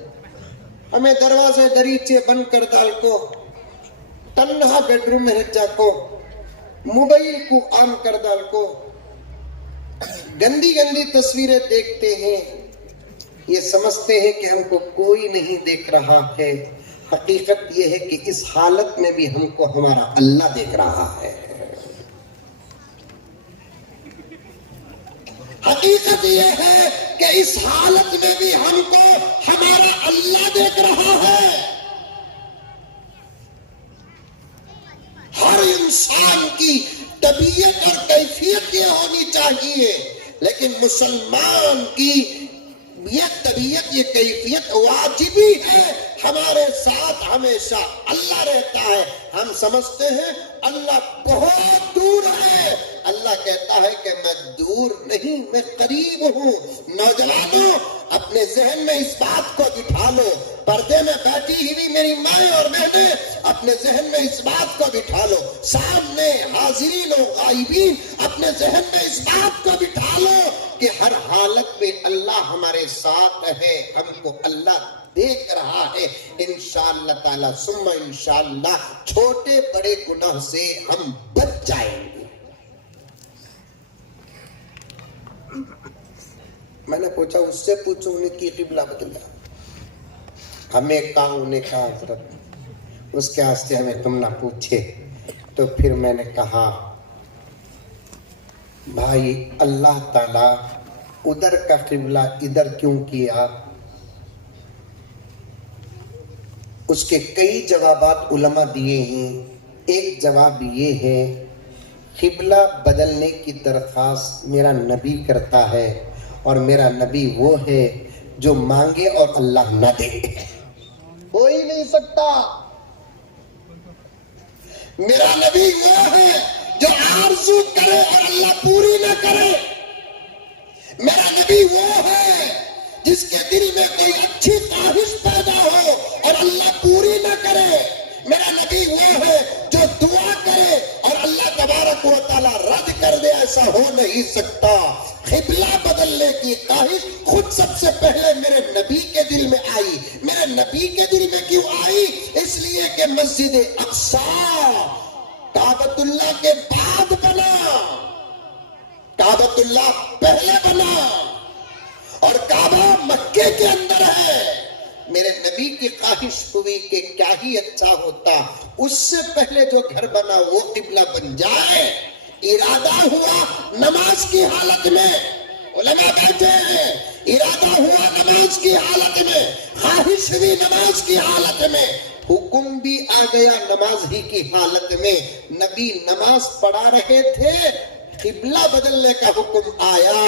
ہمیں دروازے دریچے بند کر ڈال کو, تنہا بیڈ روم میں رہ جا کو, موبائل کو آن کر ڈال کو, گندی گندی تصویریں دیکھتے ہیں, یہ سمجھتے ہیں کہ ہم کو کوئی نہیں دیکھ رہا ہے. حقیقت یہ ہے کہ اس حالت میں بھی ہم کو ہمارا اللہ دیکھ رہا ہے. حقیقت یہ ہے کہ اس حالت میں بھی ہم کو ہمارا اللہ دیکھ رہا ہے. ہر انسان کی طبیعت اور کیفیت یہ ہونی چاہیے, لیکن مسلمان کی یہ طبیعت یہ کیفیت واجبی ہے. ہمارے ساتھ ہمیشہ اللہ رہتا ہے. ہم سمجھتے ہیں اللہ بہت دور ہے. اللہ کہتا ہے کہ میں دور نہیں, میں قریب ہوں. نوجوانوں اپنے ذہن میں اس بات کو بٹھا لو, پردے میں بیٹھی ہوئی میری مائیں اور بہنیں اپنے ذہن میں اس بات کو بٹھا لو, سامنے حاضرین و غائبین اپنے ذہن میں اس بات کو بٹھا لو کہ ہر حالت میں اللہ ہمارے ساتھ ہے. ہم کو اللہ دیکھ رہا ہے. انشاءاللہ تعالی ثم انشاءاللہ چھوٹے بڑے گناہ سے ہم بچ جائیں گے. میں نے پوچھا اس سے پوچھو انہیں کی قبلہ بدلا. ہمیں کہا انہیں کہا حضرت اس کے واسطے ہمیں تم نہ پوچھے. تو پھر میں نے کہا بھائی اللہ تعالیٰ ادھر کا قبلہ ادھر کیوں کیا؟ اس کے کئی جوابات علماء دیے ہیں. ایک جواب یہ ہے قبلہ بدلنے کی درخواست میرا نبی کرتا ہے اور میرا نبی وہ ہے جو مانگے اور اللہ نہ دے. ہو ہی نہیں سکتا. میرا نبی وہ ہے جو آرزو کرے اور اللہ پوری نہ کرے. میرا نبی وہ ہے جس کے دل میں کوئی اچھی خواہش پیدا ہو اور اللہ پوری نہ کرے. میرا نبی وہ ہے جو دعا کرے اور اللہ تبارک و تعالی رد کر دے. ایسا ہو نہیں سکتا. قبلہ بدلنے کی خواہش خود سب سے پہلے میرے نبی کے دل میں آئی. میرے نبی کے دل میں کیوں آئی؟ اس لیے کہ مسجد اقصی کعبۃ اللہ کے بعد بنا. کعبۃ اللہ پہلے بنا اور کعبہ مکے کے اندر ہے. میرے نبی کی خواہش ہوئی کہ کیا ہی اچھا ہوتا اس سے پہلے جو گھر بنا وہ قبلہ بن جائے. ارادہ ہوا نماز کی حالت میں. علماء بیٹھے ہیں. ارادہ ہوا نماز کی حالت میں. خواہش ہوئی نماز کی حالت میں. حکم بھی آ گیا نماز ہی کی حالت میں. نبی نماز پڑھا رہے تھے قبلہ بدلنے کا حکم آیا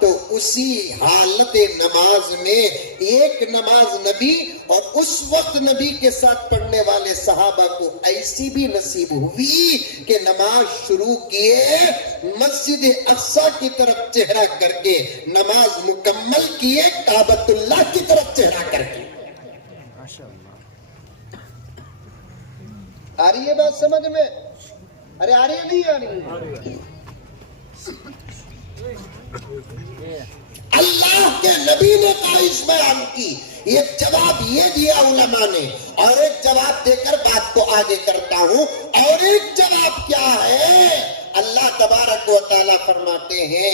تو اسی حالت نماز میں ایک نماز نبی اور اس وقت نبی کے ساتھ پڑھنے والے صحابہ کو ایسی بھی نصیب ہوئی کہ نماز شروع کیے مسجد اقصی کی طرف چہرہ کر کے نماز مکمل کیے کعبۃ اللہ کی طرف چہرہ کر کے. آ رہی ہے بات سمجھ میں؟ ارے آ رہی ہے نہیں آ رہی؟ اللہ کے نبی نے خواہش بیان کی. یہ جواب یہ دیا علماء نے اور ایک جواب دے کر بات کو آگے کرتا ہوں. اور ایک جواب کیا ہے؟ اللہ تبارک و تعالیٰ فرماتے ہیں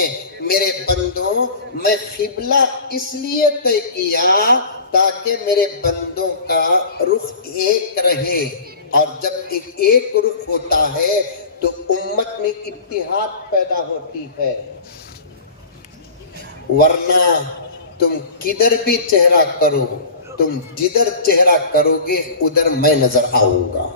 میرے بندوں میں قبلہ اس لیے طے کیا تاکہ میرے بندوں کا رخ ایک رہے. اور جب ایک رخ ہوتا ہے تو امت میں اتحاد پیدا ہوتی ہے. ورنہ تم کدھر بھی چہرہ کرو تم جدھر چہرہ کرو گے ادھر میں نظر آؤں گا.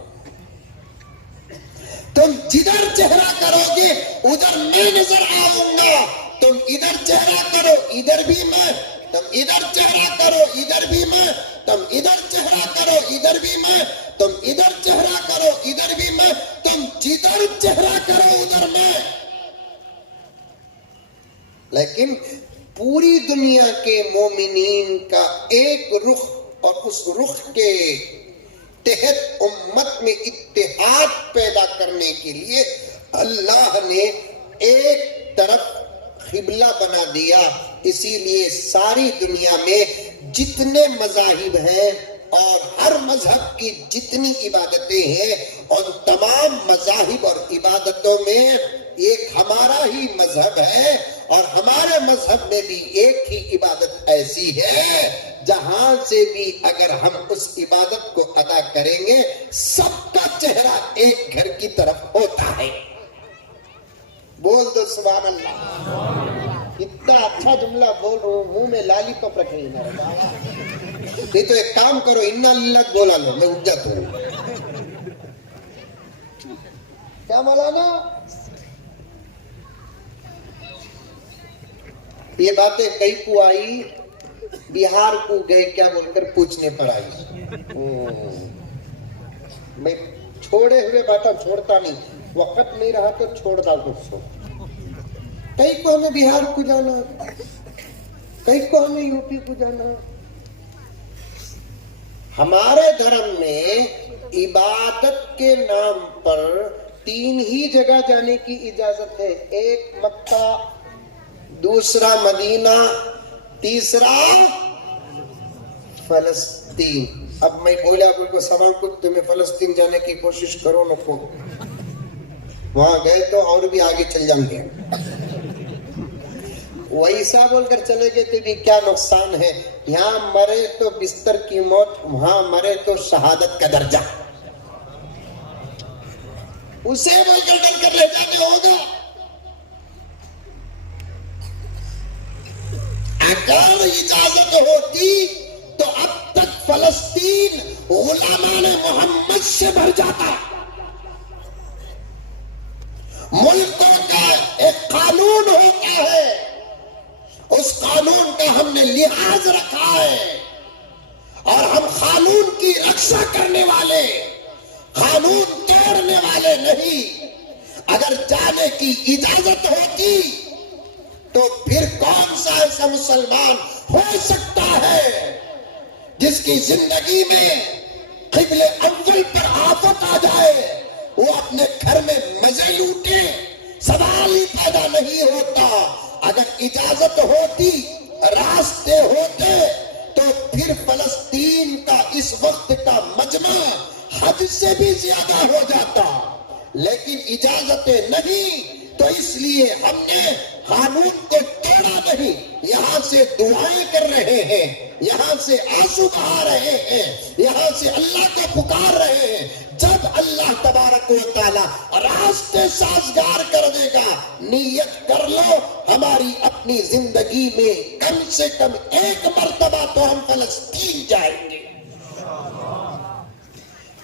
تم جدھر چہرہ کرو گے ادھر میں نظر آؤں گا. تم ادھر چہرہ کرو ادھر بھی میں. تم ادھر چہرہ کرو ادھر بھی میں. تم ادھر چہرہ کرو ادھر بھی میں. تم ادھر چہرہ کرو ادھر بھی میں. تم جدھر چہرہ کرو ادھر میں. لیکن پوری دنیا کے مومنین کا ایک رخ اور اس رخ کے تحت امت میں اتحاد پیدا کرنے کے لیے اللہ نے ایک طرف قبلہ بنا دیا. اسی لیے ساری دنیا میں جتنے مذاہب ہیں اور ہر مذہب کی جتنی عبادتیں ہیں اور تمام مذاہب اور عبادتوں میں ایک ہمارا ہی مذہب ہے. اور ہمارے مذہب میں بھی ایک ہی عبادت ایسی ہے جہاں سے بھی اگر ہم اس عبادت کو ادا کریں گے سب کا چہرہ ایک گھر کی طرف ہوتا ہے. بول دو سبحان اللہ. اتنا اچھا جملہ بول رہا ہوں منہ میں لالی پاپ رکھے ہی نہ رہا. نہیں تو ایک کام کرو انا للہ بولا لو میں اٹھ جاتا ہوں. کیا مولانا یہ باتیں کئی کو آئی بہار کو گئے کیا بول کر پوچھنے پر آئی. میں چھوڑے ہوئے باتیں چھوڑتا نہیں. وقت نہیں رہا تو چھوڑ دا کچھ سو. کئی کو ہمیں بہار کو جانا کئی کو ہمیں یو پی کو جانا. ہمارے دھرم میں عبادت کے نام پر 3 ہی جگہ جانے کی اجازت ہے. ایک مکہ, دوسرا مدینہ, تیسرا فلسطین. اب میں بولے آپ کو سوال کو تمہیں فلسطین جانے کی کوشش کرو نہ کو. وہاں گئے تو اور بھی آگے چل جائیں گے. ویسا بول کر چلے گئے تو بھی کیا نقصان ہے؟ یہاں مرے تو بستر کی موت، وہاں مرے تو شہادت کا درجہ، اسے بول کر ڈر کر لے جانے ہوگا۔ اگر اجازت ہوتی تو اب تک فلسطین غلامان محمد سے بھر جاتا۔ ملکوں کا ایک قانون ہوتا ہے، اس قانون کا ہم نے لحاظ رکھا ہے، اور ہم قانون کی رکشا کرنے والے، قانون توڑنے والے نہیں۔ اگر جانے کی اجازت ہوتی تو پھر کون سا ایسا مسلمان ہو سکتا ہے جس کی زندگی میں قبل اول پر آفت آ جائے وہ اپنے گھر میں مزے لوٹے؟ سوال ہی پیدا نہیں ہوتا۔ اگر اجازت ہوتی، راستے ہوتے، تو پھر فلسطین کا اس وقت کا مجمع حد سے بھی زیادہ ہو جاتا، لیکن اجازتیں نہیں، تو اس لیے ہم نے قانون کو توڑا نہیں۔ یہاں سے دعائیں کر رہے ہیں، یہاں سے آنسو بہا رہے ہیں، یہاں سے اللہ کو پکار رہے ہیں۔ جب اللہ تبارک و تعالی راستے سازگار کر دے گا، نیت کر لو ہماری اپنی زندگی میں کم سے کم ایک مرتبہ تو ہم فلسطین جائیں گے،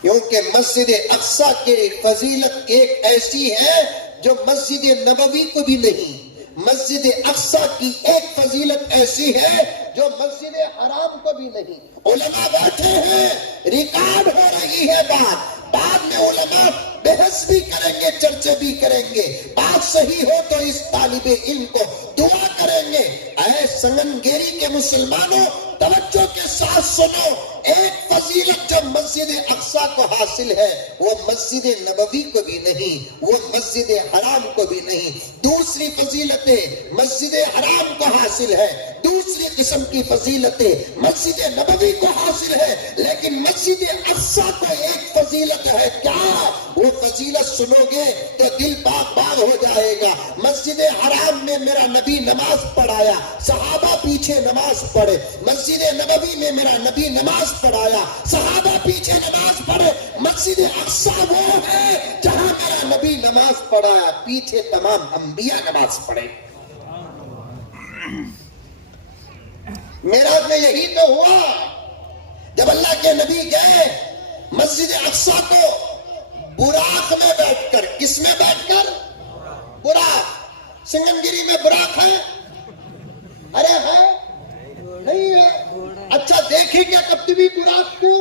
کیونکہ مسجد اقصی کی فضیلت ایک ایسی ہے جو مسجد نبوی کو بھی نہیں۔ مسجد اقصی کی ایک فضیلت ایسی ہے جو مسجد حرام کو بھی نہیں۔ علماء بیٹھے ہیں، ریکارڈ ہو رہی ہے بات، بعد میں علماء بحث بھی کریں گے، چرچے بھی کریں گے، بات صحیح ہو تو اس طالب علم کو دعا کریں گے۔ اے سنگنگیری کے مسلمانوں، توجہ کے ساتھ سنو، ایک فضیلت جو مسجد اقصی کو حاصل ہے وہ مسجد نبوی کو بھی نہیں، وہ مسجد حرام کو بھی نہیں۔ دوسری فضیلتیں مسجد حرام کو حاصل ہے، دوسری قسم کی فضیلتیں مسجد نبوی کو حاصل ہے، لیکن مسجد اقصی کو ایک فضیلت ہے۔ کیا؟ وہ فضیلت سنو گے تو دل باغ باغ ہو جائے گا۔ مسجد حرام میں میرا نبی نماز پڑھایا، صحابہ پیچھے نماز پڑھے۔ مسجد نبوی میں میرا نبی نماز پڑھایا، صحابہ پیچھے نماز پڑھے۔ مسجد اقصی وہ ہے جہاں میرا نبی نماز پڑھایا، پیچھے تمام انبیاء نماز پڑھے۔ معراج میں یہی تو ہوا، جب اللہ کے نبی گئے مسجد اقصی کو براق میں بیٹھ کر۔ کس میں بیٹھ کر؟ براق۔ سنگنگیری میں براق ہے؟ ارے ہے نہیں ہے؟ اچھا دیکھے کیا کبھی بھی براق کو؟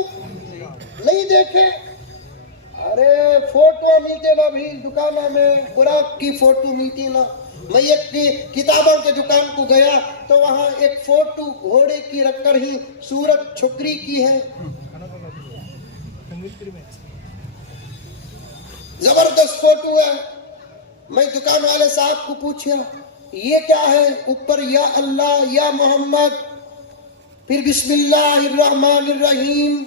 نہیں دیکھے؟ ارے فوٹو ملتے نا بھی دکانوں میں، براق کی فوٹو ملتی نا۔ میں ایک کتابوں کے دکان کو گیا تو وہاں ایک فوٹو گھوڑے کی رکھ کر ہی صورت چھکری کی ہے، زبردست فوٹو ہے۔ میں دکان والے صاحب کو پوچھا یہ کیا ہے؟ اوپر یا اللہ یا محمد، پھر بسم اللہ الرحمن الرحیم،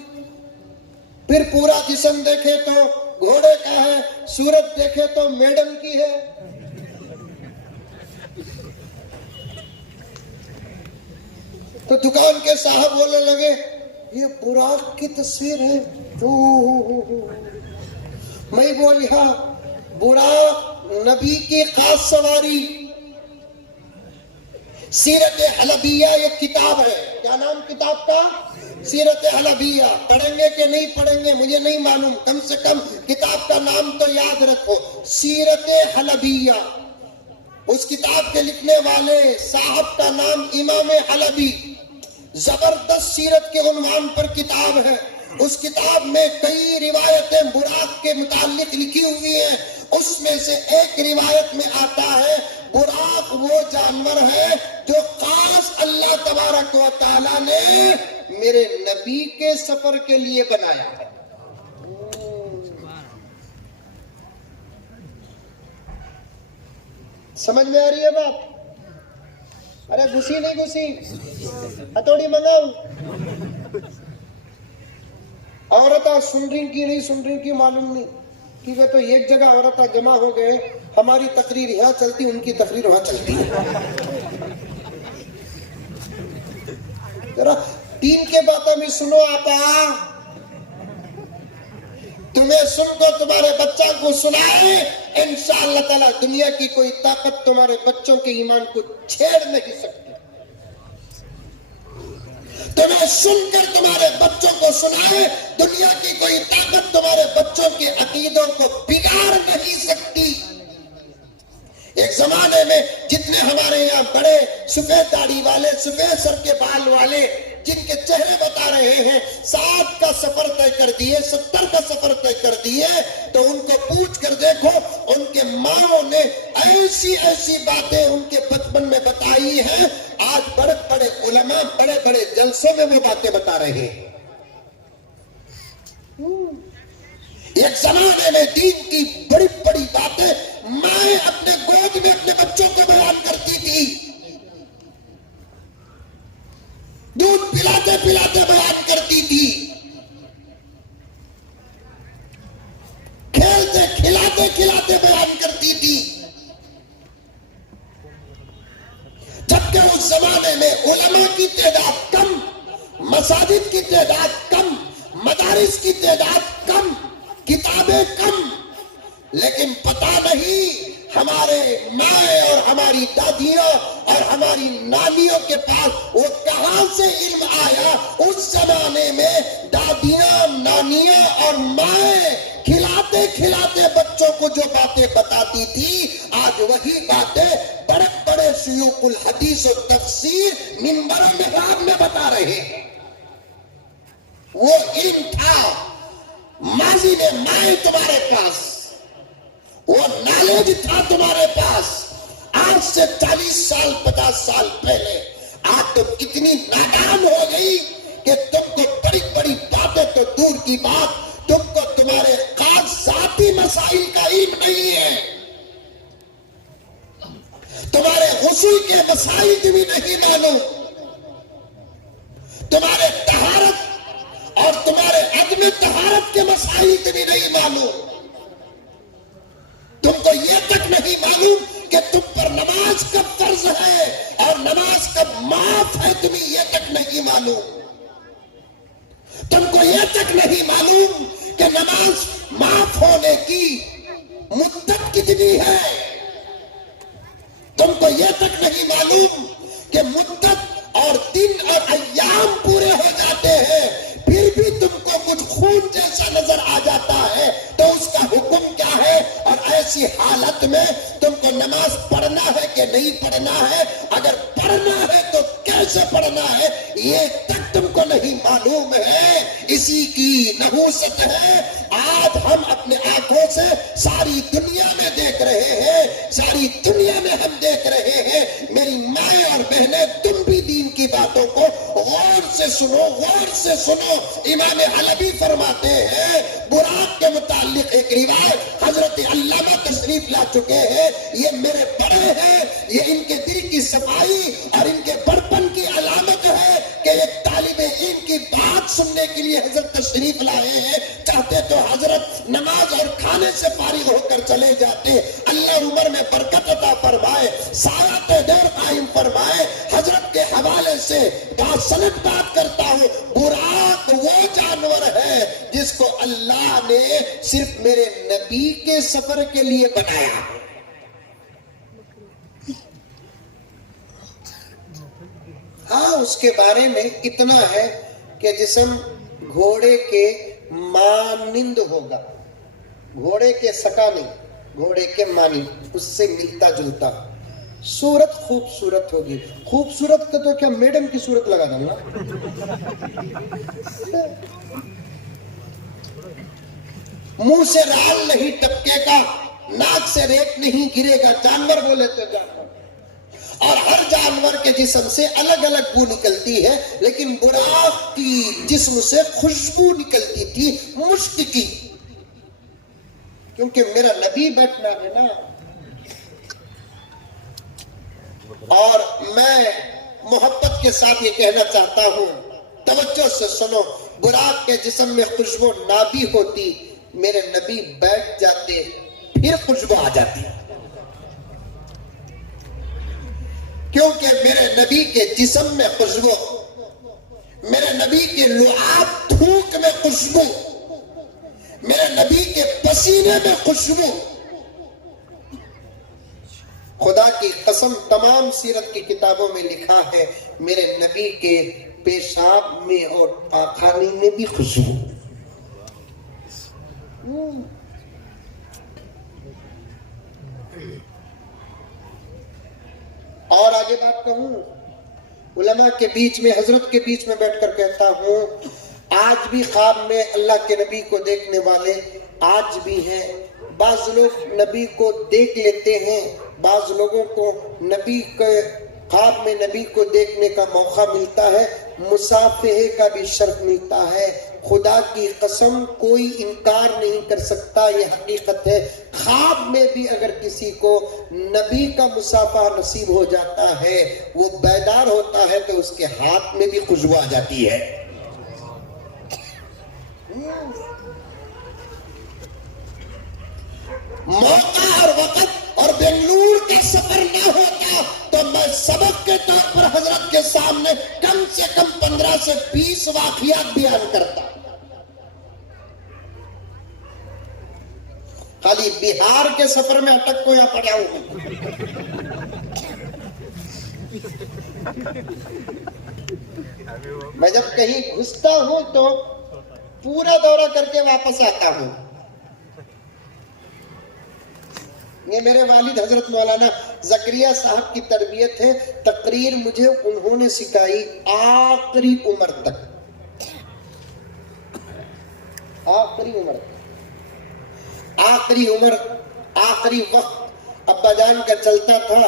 پھر پورا جسم دیکھے تو گھوڑے کا ہے، صورت دیکھے تو میڈم کی ہے۔ تو دکان کے صاحب بولنے لگے یہ براق کی تصویر ہے۔ میں بولیا براق نبی کی خاص سواری۔ سیرت حلبیہ ایک کتاب ہے، کیا نام کتاب کا؟ سیرت حلبیہ۔ پڑھیں گے کہ نہیں پڑھیں گے مجھے نہیں معلوم، کم سے کم کتاب کا نام تو یاد رکھو، سیرت حلبیہ۔ اس کتاب کے لکھنے والے صاحب کا نام امام حلبی۔ زبردست سیرت کے عنوان پر کتاب ہے۔ اس کتاب میں کئی روایتیں براق کے متعلق لکھی ہوئی ہیں۔ اس میں سے ایک روایت میں آتا ہے براق وہ جانور ہے جو خاص اللہ تبارک و تعالیٰ نے میرے نبی کے سفر کے لیے بنایا ہے۔ سمجھ میں آ رہی ہے بات؟ ارے گھسی نہیں گھسی، ہتھوڑی منگاؤ۔ عورتیں سن رہی کی نہیں سن رہی کی معلوم نہیں، کیونکہ تو ایک جگہ عورتیں جمع ہو گئے، ہماری تقریر یہاں چلتی ان کی تقریر وہاں چلتی ہے۔ دین کے باتوں میں سنو آپا، تمہیں سن کو تمہارے بچوں کو سنائے، انشاءاللہ تعالی دنیا کی کوئی طاقت تمہارے بچوں کے ایمان کو چھیڑ نہیں سکتی۔ تمہیں سن کر تمہارے بچوں کو سنائے، دنیا کی کوئی طاقت تمہارے بچوں کے عقیدوں کو بگاڑ نہیں سکتی۔ ایک زمانے میں جتنے ہمارے یہاں بڑے سفید داڑھی والے، سفید سر کے بال والے، جن کے چہرے بتا رہے ہیں 60 کا سفر طے کر دیے، 70 کا سفر طے کر دیے، تو ان کو پوچھ کر دیکھو ان کے ماں نے ایسی ایسی باتیں ان کے بچپن میں بتائی ہیں، آج بڑے بڑے علماء بڑے بڑے جلسوں میں وہ باتیں بتا رہے ہیں۔ ایک زمانے میں دین کی بڑی بڑی باتیں مائیں اپنے گود میں اپنے بچوں کو بیان کرتی تھی، دودھ پلاتے پلاتے بیان کرتی تھی، کھیلتے کھلاتے کھلاتے بیان کرتی تھی۔ جبکہ اس زمانے میں علماء کی تعداد کم، مساجد کی تعداد کم، مدارس کی تعداد کم، کتابیں کم، لیکن پتہ نہیں ہمارے مائیں اور ہماری دادیوں اور ہماری نانیوں کے پاس وہ کہاں سے علم آیا۔ اس زمانے میں دادیاں، نانیاں اور مائیں کھلاتے کھلاتے بچوں کو جو باتیں بتاتی تھی، آج وہی باتیں بڑے بڑے شیوخ الحدیث و تفسیر منبر و محراب میں بتا رہے ہیں۔ وہ علم تھا ماضی میں مائیں تمہارے پاس، وہ نالج تھا تمہارے پاس، آج سے 40 سال 50 سال پہلے۔ آج تم اتنی نادان ہو گئی کہ تم کو بڑی بڑی باتیں تو دور کی بات، تم کو تمہارے ذاتی مسائل کا علم نہیں ہے، تمہارے غسل کے مسائل بھی نہیں معلوم، تمہارے طہارت اور تمہارے عدم طہارت کے مسائل بھی نہیں معلوم، تم کو یہ تک نہیں معلوم کہ تم پر نماز کب فرض ہے اور نماز کب معاف ہے، تمہیں یہ تک نہیں معلوم، تم کو یہ تک نہیں معلوم کہ نماز معاف ہونے کی مدت کتنی ہے، تم کو یہ تک نہیں معلوم کہ مدت اور دن اور ایام پورے ہو جاتے ہیں، پھر بھی تم کو کچھ خون جیسا نظر آ جاتا ہے تو اس کا حکم کیا ہے، اور ایسی حالت میں تم کو نماز پڑھنا ہے کہ نہیں پڑھنا ہے، اگر پڑھنا ہے تو کیسے پڑھنا ہے، یہ تک تم کو نہیں معلوم ہے۔ اسی کی نحوست ہے آج ہم اپنے آنکھوں سے ساری دنیا میں دیکھ رہے ہیں، ساری دنیا میں ہم دیکھ رہے ہیں۔ میری مائیں اور بہنیں، تم بھی دین کی باتوں کو غور سے سنو، غور سے سنو۔ امام حلبی فرماتے ہیں براق کے متعلق ایک روایت حضرت علامہ تشریف لا چکے ہیں، یہ میرے بڑے ہیں، یہ ان کے دل کی صفائی اور ان کے بڑپن کی علامت ہے کہ ایک طالب علم کی بات سننے کے لیے حضرت تشریف لائے ہیں، چاہتے تو حضرت نماز اور کھانے سے فارغ ہو کر چلے جاتے۔ اللہ عمر میں برکت عطا فرمائے، سایہ دیر قائم فرمائے۔ حضرت کے حوالے سے باصلت بات کرتا ہوں، براق وہ جانور ہے جس کو اللہ نے صرف میرے نبی کے سفر کے لیے بنایا۔ ہاں، اس کے بارے میں اتنا ہے کہ جسم گھوڑے کے مانند ہوگا، گھوڑے کے سکا نہیں، گھوڑے کے مانند، اس سے ملتا جلتا، صورت خوبصورت ہوگی۔ خوبصورت کا تو کیا میڈم کی صورت لگا دوں گا، منہ سے رال نہیں ٹپکے گا، ناک سے ریت نہیں گرے گا، جانور بولے تو جانور، اور ہر جانور کے جسم سے الگ الگ بو نکلتی ہے، لیکن براق کی جسم سے خوشبو نکلتی تھی مشک کی، کیونکہ میرا نبی بیٹھنا ہے نا۔ اور میں محبت کے ساتھ یہ کہنا چاہتا ہوں، توجہ سے سنو، براق کے جسم میں خوشبو نہ بھی ہوتی، میرے نبی بیٹھ جاتے پھر خوشبو آ جاتی، کیونکہ میرے نبی کے جسم میں خوشبو میرے نبی کے لعاب تھوک میں خوشبو، میرے نبی کے پسینے میں خوشبو. خدا کی قسم تمام سیرت کی کتابوں میں لکھا ہے میرے نبی کے پیشاب میں اور پاخانے میں بھی خوشبو. اور آگے بات کہوں، علماء کے بیچ میں، حضرت کے بیچ میں بیٹھ کر کہتا ہوں، آج بھی خواب میں اللہ کے نبی کو دیکھنے والے آج بھی ہیں. بعض لوگ نبی کو دیکھ لیتے ہیں، بعض لوگوں کو نبی کے خواب میں نبی کو دیکھنے کا موقع ملتا ہے، مصافحے کا بھی شرف ملتا ہے. خدا کی قسم کوئی انکار نہیں کر سکتا، یہ حقیقت ہے. خواب میں بھی اگر کسی کو نبی کا مصافحہ نصیب ہو جاتا ہے، وہ بیدار ہوتا ہے تو اس کے ہاتھ میں بھی خوشبو آ جاتی ہے. موقع اور وقت اور بنگلور کا سفر نہ ہوتا تو میں سبق کے طور پر حضرت کے سامنے کم سے کم 15 سے 20 واقعات بیان کرتا. خالی بہار کے سفر میں اٹک کو یا پڑا ہوں. میں جب کہیں گھستا ہوں تو پورا دورہ کر کے واپس آتا ہوں. یہ میرے والد حضرت مولانا زکریا صاحب کی تربیت ہے. تقریر مجھے انہوں نے سکھائی آخری عمر تک، آخری عمر تک. آخری عمر، آخری وقت ابا جان کا چلتا تھا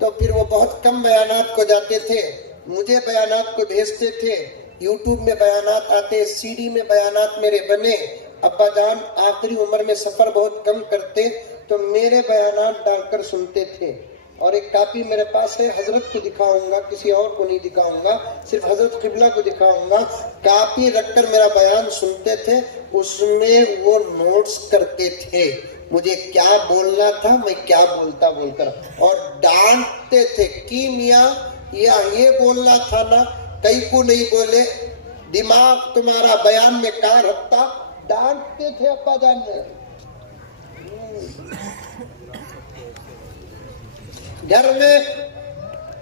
تو پھر وہ بہت کم بیانات کو جاتے تھے، مجھے بیانات کو بھیجتے تھے. یوٹیوب میں بیانات آتے، سی ڈی میں بیانات میرے بنے. ابا جان آخری عمر میں سفر بہت کم کرتے تو میرے بیانات ڈال کر سنتے تھے. اور ایک کاپی میرے پاس ہے، حضرت کو دکھاؤں گا، کسی اور کو نہیں دکھاؤں گا، صرف حضرت قبلہ کو دکھاؤں گا. کاپی رکھ کر میرا بیان سنتے تھے، اس میں وہ نوٹس کرتے تھے مجھے کیا بولنا تھا، میں کیا بولتا بول کر، اور ڈانٹتے تھے کی میاں یہ بولنا تھا نا، کئی کو نہیں بولے، دماغ تمہارا بیان میں کہاں رکھتا. ڈانٹتے تھے ابا جان میں. گھر میں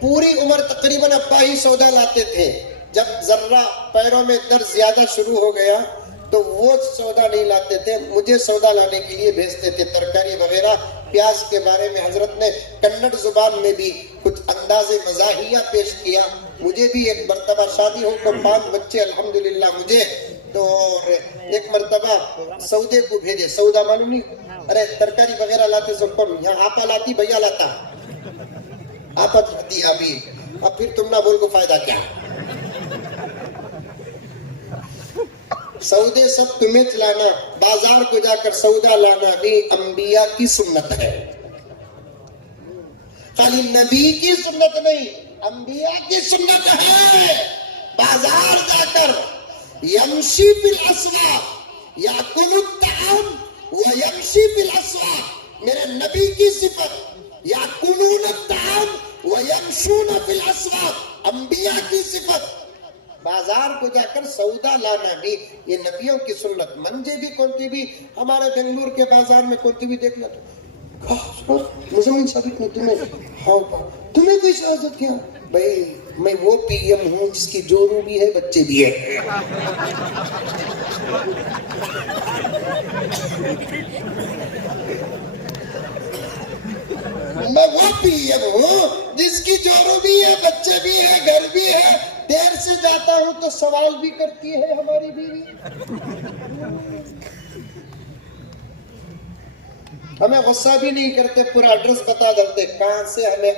پوری عمر تقریباً ابا ہی سودا لاتے تھے. جب ذرہ پیروں میں درد زیادہ شروع ہو گیا تو وہ سودا نہیں لاتے تھے، مجھے سودا لانے کے لیے بھیجتے تھے، ترکاری وغیرہ. پیاز کے بارے میں حضرت نے کنڑ زبان میں بھی کچھ انداز مزاحیہ پیش کیا. مجھے بھی ایک مرتبہ شادی ہو کر 5 بچے الحمدللہ مجھے، تو ایک مرتبہ سودے کو بھیجے. سودا معلوم نہیں، ارے ترکاری وغیرہ لاتے سب کون، یہاں آپا لاتی بھیا لاتا، آپا لاتی ابھی. اب پھر تم نہ بول کو فائدہ کیا. سودے سب تمہیں چلانا، بازار کو جا کر سودا لانا بھی انبیاء کی سنت ہے. خالی نبی کی سنت نہیں، انبیاء کی سنت ہے. بازار جا کر یمشی فی الاسواق یاکل الطعام ویمشی فی الاسواق، میرے نبی کی صفت یاکلون الطعام ویمشون فی الاسواق، انبیاء کی صفت. بازار کو جا کر سودا لانا بھی یہ نبیوں کی سنت. منجے بھی کونتی بھی ہمارے بنگلور کے بازار میں کونتی بھی دیکھ لیتا، مزمین ثابت نے تمہیں کوئی شہادت کیا. بھائی میں وہ پی ایم ہوں جس کی جورو بھی ہے بچے بھی ہے. میں وہ پی ایم ہوں جس کی جورو بھی ہے، بچے بھی ہے، گھر بھی ہے. دیر سے جاتا ہوں تو سوال بھی کرتی ہے ہماری بیوی. ہمیں غصہ بھی نہیں کرتے، پورا ایڈریس بتا دیتے کہاں سے ہمیں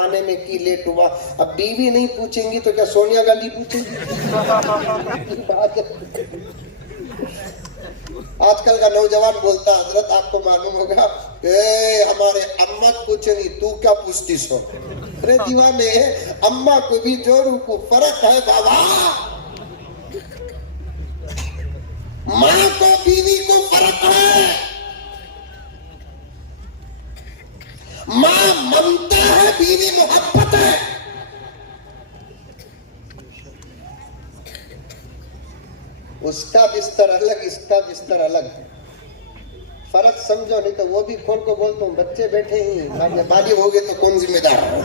آنے میں کی لیٹ ہوا. اب بیوی نہیں پوچھیں گی تو کیا سونیا گاندھی پوچھیں گی؟ آج کل کا نوجوان بولتا حضرت آپ کو معلوم ہوگا ہمارے اماں پوچھیں گی تو کیا پوچھتی سو. ارے دیوانے اماں کو بھی جورو کو فرق ہے بابا. ماں کو بیوی کو فرق ہے. ماں ممتا ہے، بیوی محبت ہے. اس کا بستر الگ، اس کا بستر الگ. فرق سمجھو، نہیں تو وہ بھی کھول کو بولتا ہوں بچے بیٹھے ہی بالغ ہو گئے تو کون ذمہ دار ہے؟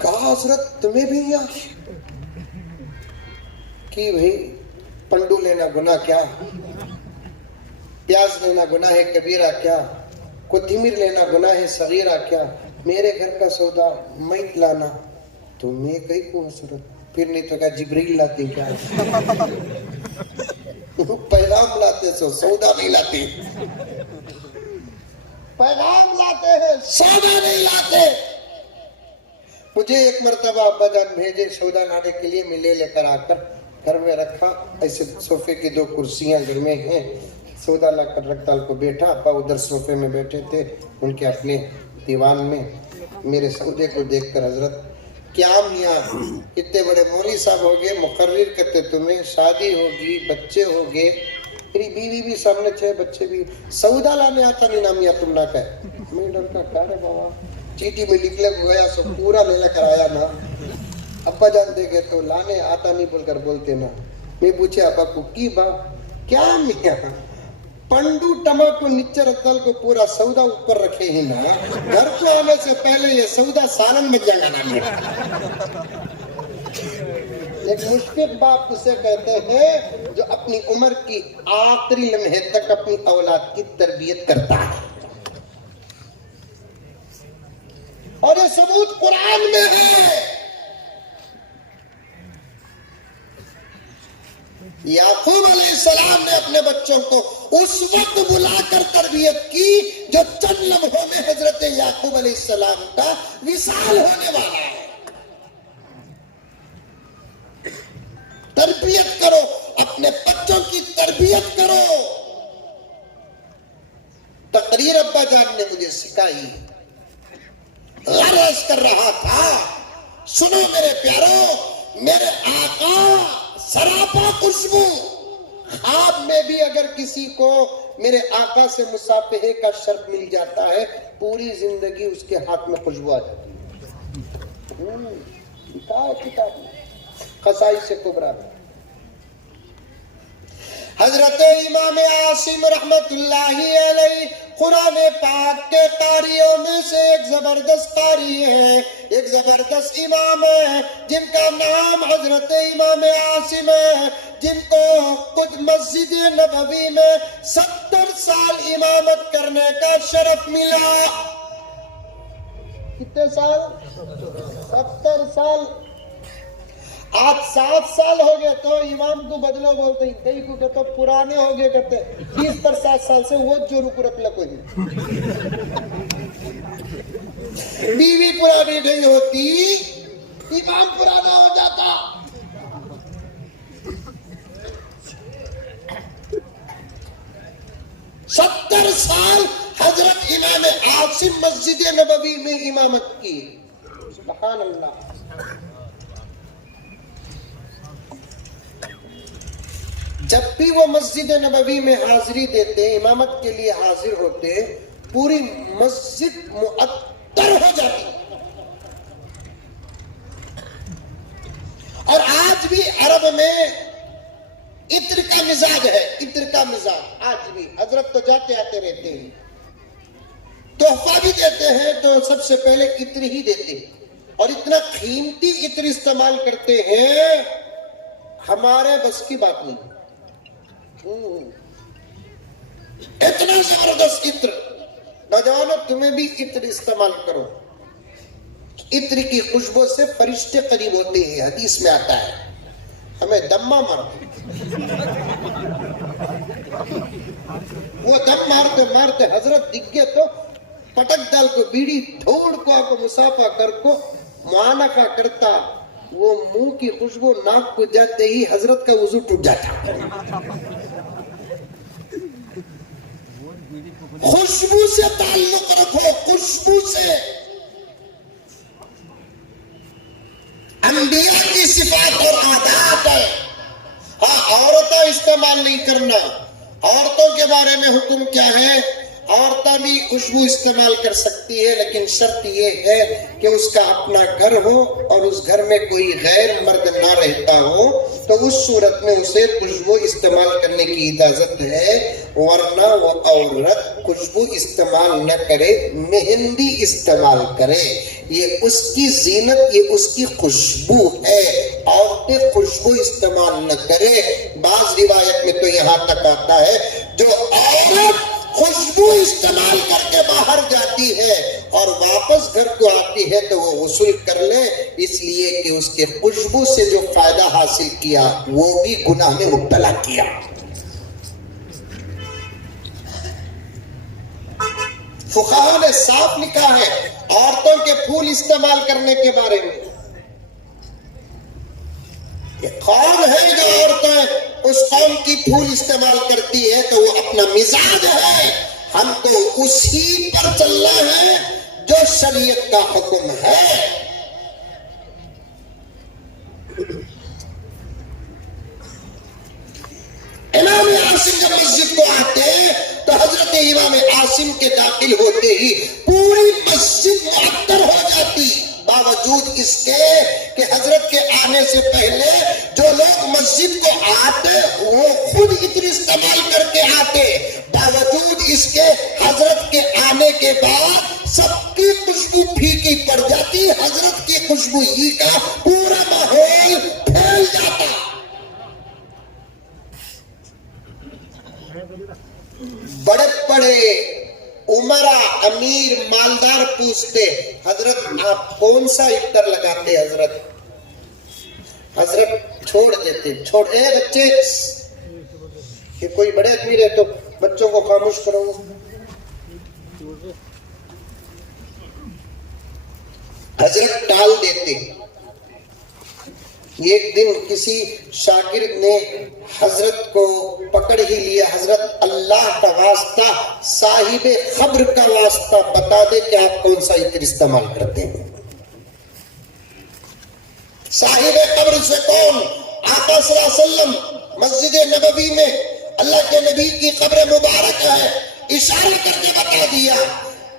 کہا حضرت تمہیں بھی یہاں کہ بھئی پنڈو لینا گناہ کیا، پیاز لینا گناہ ہے کبیرہ کیا، کوتمیر لینا گناہ ہے صغیرہ کیا، میرے گھر کا سودا میں لانا تو میں کہیں کو حضرت، پھر نہیں تو کہا جبریل لاتے کیا، پیغام لاتے سو سودا نہیں لاتے، پیغام لاتے ہیں سودا نہیں لاتے. مجھے ایک مرتبہ ابا جان بھیجے سودا لانے کے لیے، میں لے کر آ کر گھر میں رکھا. ایسے صوفے کی 2 کرسیاں گھر میں ہیں، سودا لا کر رکھ کو بیٹھا. ابا ادھر صوفے میں بیٹھے تھے ان کے اپنے دیوان میں. میرے سودے کو دیکھ کر حضرت کیا میاں اتنے بڑے مولوی صاحب ہو گئے، مقرر کرتے تمہیں، شادی ہوگی، بچے ہو گئے، میری بیوی بھی سامنے 6 بچے بھی، سودا لانے آتا نہیں نا میاں تم نہ کہے. میں ڈر کا کہا رہے بابا چیٹی میں لکھ لے گیا سو پورا لینا کرایا نا. ابا جان دے گئے تو لانے آتا نہیں بول کر بولتے نا. میں پوچھے ابا کو کی با کیا میاں پنڈو ٹماٹو نیچے رکھدل کو پورا سودا اوپر رکھے ہی نا، گھر کو آنے سے پہلے یہ سودا سالن بن جائے گا نا. ایک مشفق باپ اسے کہتے ہیں جو اپنی عمر کی آخری لمحے تک اپنی اولاد کی تربیت کرتا ہے. اور یہ ثبوت قرآن میں ہے. یعقوب علیہ السلام نے اپنے بچوں کو اس وقت بلا کر تربیت کی جو چند لمحوں میں حضرت یعقوب علیہ السلام کا وصال ہونے والا ہے. تربیت کرو، اپنے بچوں کی تربیت کرو. تقریر ابا جان نے مجھے سکھائی، غرض کر رہا تھا سنو میرے پیارو، میرے آقا سراپا خوشبو. خواب میں بھی اگر کسی کو میرے آقا سے مصافحے کا شرف مل جاتا ہے، پوری زندگی اس کے ہاتھ میں خوشبو آ جاتی ہے. کتاب میں خصائص کبریٰ میں حضرت امام عاصم رحمت اللہ علیہ قرآن پاک کے قاریوں میں سے ایک زبردست قاری ہے، ایک زبردست امام ہے جن کا نام حضرت امام عاصم ہے، جن کو خود مسجد نبوی میں 70 سال امامت کرنے کا شرف ملا. کتنے سال؟ 70 سال. آج 7 سال ہو گئے تو امام کو بدلو بولتے ہیں، کئی کو کہتے پرانے ہو گئے کہتے 20-7 سال سے وہ جو رک رکھ کوئی بیوی پرانی نہیں ہوتی، امام پرانا ہو جاتا. ستر سال حضرت امام عاصم مسجد نبوی میں امامت کی. سبحان اللہ. جب بھی وہ مسجد نبوی میں حاضری دیتے، امامت کے لیے حاضر ہوتے، پوری مسجد معطر ہو جاتی. اور آج بھی عرب میں عطر کا مزاج ہے، عطر کا مزاج آج بھی. حضرت تو جاتے آتے رہتے ہیں، تحفہ بھی دیتے ہیں تو سب سے پہلے عطر ہی دیتے ہیں، اور اتنا قیمتی عطر استعمال کرتے ہیں ہمارے بس کی بات نہیں. اتنا زبردست عطر. نوجوانوں تمہیں بھی عطر استعمال کرو. عطر کی خوشبو سے فرشتے قریب ہوتے ہیں، حدیث میں آتا ہے. ہمیں دمہ مارتے، وہ دم مارتے مارتے حضرت دکھ گئے تو پٹک ڈال کو بیڑی ڈھوڑ کو آ کو مسافہ کر کو معانقہ کرتا. وہ منہ کی خوشبو ناک کو جاتے ہی حضرت کا وضو ٹوٹ جاتا. خوشبو سے تعلق رکھو، خوشبو سے. انبیاء کی صفات اور عادات ہے. ہاں عورتیں استعمال نہیں کرنا. عورتوں کے بارے میں حکم کیا ہے؟ عورتیں بھی خوشبو استعمال کر سکتی ہے، لیکن شرط یہ ہے کہ اس کا اپنا گھر ہو اور اس گھر میں کوئی غیر مرد نہ رہتا ہو، تو اس صورت میں اسے خوشبو استعمال کرنے کی اجازت ہے، ورنہ وہ عورت خوشبو استعمال نہ کرے، مہندی استعمال کرے۔ یہ اس کی زینت، یہ اس کی خوشبو ہے، عورتیں خوشبو استعمال نہ کرے۔ بعض روایت میں تو یہاں تک آتا ہے جو عورت خوشبو استعمال کر کے باہر جاتی ہے اور واپس گھر کو آتی ہے تو وہ غسل کر لے، اس لیے کہ اس کے خوشبو سے جو فائدہ حاصل کیا وہ بھی گناہ میں مبتلا کیا۔ فقہاء نے صاف لکھا ہے عورتوں کے پھول استعمال کرنے کے بارے میں۔ یہ قوم ہے جو عورتیں اس قوم کی پھول استعمال کرتی ہے تو وہ اپنا مزاج ہے، ہم تو اسی پر چلنا ہے جو شریعت کا حکم ہے۔ امام عاصم جب مسجد کو آتے تو حضرت امام عاصم کے داخل ہوتے ہی پوری مسجد معطر ہو جاتی، باوجود اس کے کہ حضرت کے آنے سے پہلے جو لوگ مسجد کو آتے وہ خود عطر استعمال کر کے آتے، باوجود اس کے حضرت کے آنے کے بعد سب کی خوشبو پھیکی پڑ جاتی، حضرت کی خوشبو ہی کا پورا ماحول پھیل جاتا۔ بڑے بڑے عمرہ، امیر، مالدار پوچھتے حضرت آپ کون سا عطر لگاتے؟ حضرت چھوڑ دیتے، اے بچے، کہ کوئی بڑے امیر ہے تو بچوں کو خاموش کرو۔ حضرت ٹال دیتے۔ ایک دن کسی شاگرد نے حضرت کو پکڑ ہی لیا، حضرت اللہ کا واسطہ، صاحب قبر کا واسطہ بتا دے کہ آپ کون سا عطر استعمال کرتے ہیں۔ صاحب قبر سے کون؟ آقا صلی اللہ علیہ وسلم مسجد نبوی میں اللہ کے نبی کی قبر مبارک ہے، اشارہ کر کے بتا دیا،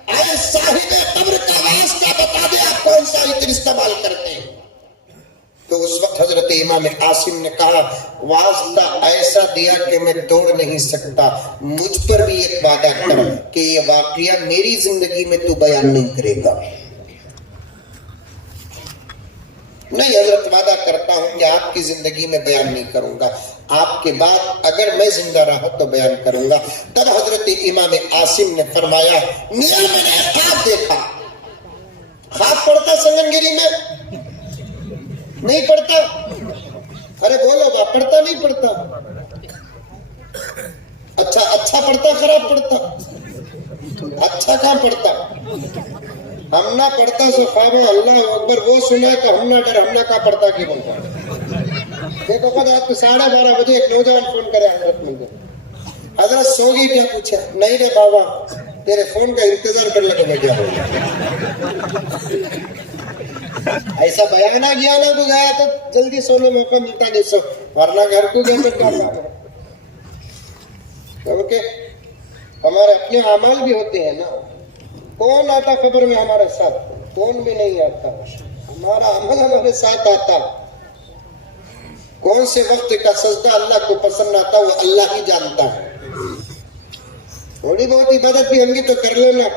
اے صاحب قبر کا واسطہ بتا دے آپ کون سا عطر استعمال کرتے ہیں۔ تو اس وقت حضرت امام عاصم نے کہا واسطہ ایسا دیا کہ میں توڑ نہیں سکتا، مجھ پر بھی ایک وعدہ کر کہ یہ واقعہ میری زندگی میں تو بیان نہیں کرے گا۔ نہیں حضرت، وعدہ کرتا ہوں کہ آپ کی زندگی میں بیان نہیں کروں گا، آپ کے بعد اگر میں زندہ رہا تو بیان کروں گا۔ تب حضرت امام عاصم نے فرمایا میاں میں نے خواب دیکھا۔ خواب پڑھتا سنگنگیری میں؟ نہیں پڑھتا؟ ارے بولو با، پڑھتا نہیں پڑھتا؟ اچھا پڑھتا خراب پڑھتا؟ اچھا کہاں پڑھتا؟ ہم نہ پڑھتا سو خواب اللہ اکبر وہ سنا کہ ہم نہ ڈر، ہم نہ کہاں پڑھتا کی بولتا۔ دیکھو خود رات کو 12:30 بجے ایک نوجوان فون کرے حضرت مل گئے، حضرت سو گئی کیا؟ پوچھا نہیں رے بابا، تیرے فون کا انتظار کرنے کو بیٹھا ہوں۔ ایسا بیان آ گیا نا تو گیا تو جلدی سونے موقع ملتا نہیں، سو ورنہ گھر کو گیا تو کیا کام ہے؟ کیونکہ ہمارے اپنے اعمال بھی ہوتے ہیں نا۔ کون آتا قبر میں ہمارے ساتھ؟ کون بھی نہیں آتا، ہمارا عمل ہمارے ساتھ آتا۔ کون سے وقت کا سجدہ اللہ کو پسند آتا وہ اللہ ہی جانتا ہے۔ تھوڑی بہت عبادت بھی ہم بھی تو کر لینا،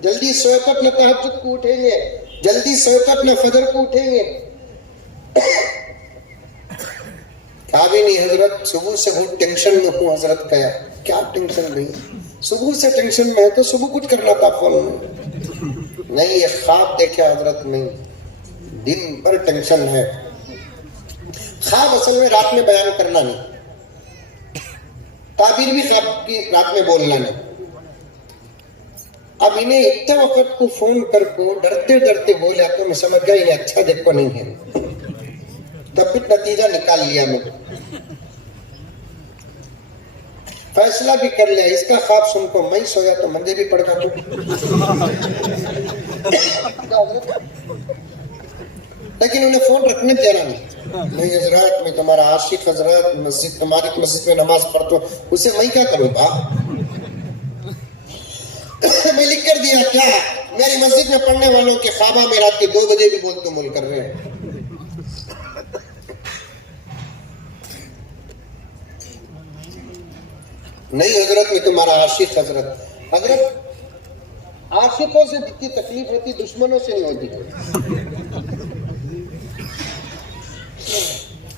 جلدی سوئے تو اپنے تہجد کو اٹھیں گے، جلدی سوئے تو اپنے فجر کو اٹھیں گے۔ کہا بھی نہیں حضرت صبح سے بہت ٹینشن میں ہوں۔ حضرت کہا کیا ٹینشن نہیں؟ صبح سے ٹینشن میں ہے تو صبح کچھ کرنا تھا فون میں۔ نہیں یہ خواب دیکھا حضرت، نہیں دن بھر ٹینشن ہے۔ خواب اصل میں رات میں بیان کرنا نہیں، تعبیر بھی خواب کی رات میں بولنا نہیں۔ اب انہیں اتنے وقت کو فون کر کو ڈرتے ڈرتے بولے تو میں سمجھ گیا انہیں اچھا دیکھو نہیں ہے، تب پھر نتیجہ نکال لیا میں، فیصلہ بھی کر لیا اس کا خواب سن کو میں سویا تو مندے بھی پڑ گا تو۔ لیکن انہیں فون رکھنے دینا نہیں حضرات، میں تمہارا عاشق حضرات، مسجد تمہاری مسجد میں نماز پڑھتا ہوں، اسے میں کیا کروں با؟ میں لکھ کر دیا کیا میری مسجد میں پڑھنے والوں کے خوابہ میں رات کے 2 بجے بھی بول تو مول کر رہے ہیں. نہیں حضرت میں تمہارا عاشق حضرت عاشقوں سے جتنی تکلیف ہوتی دشمنوں سے نہیں ہوتی.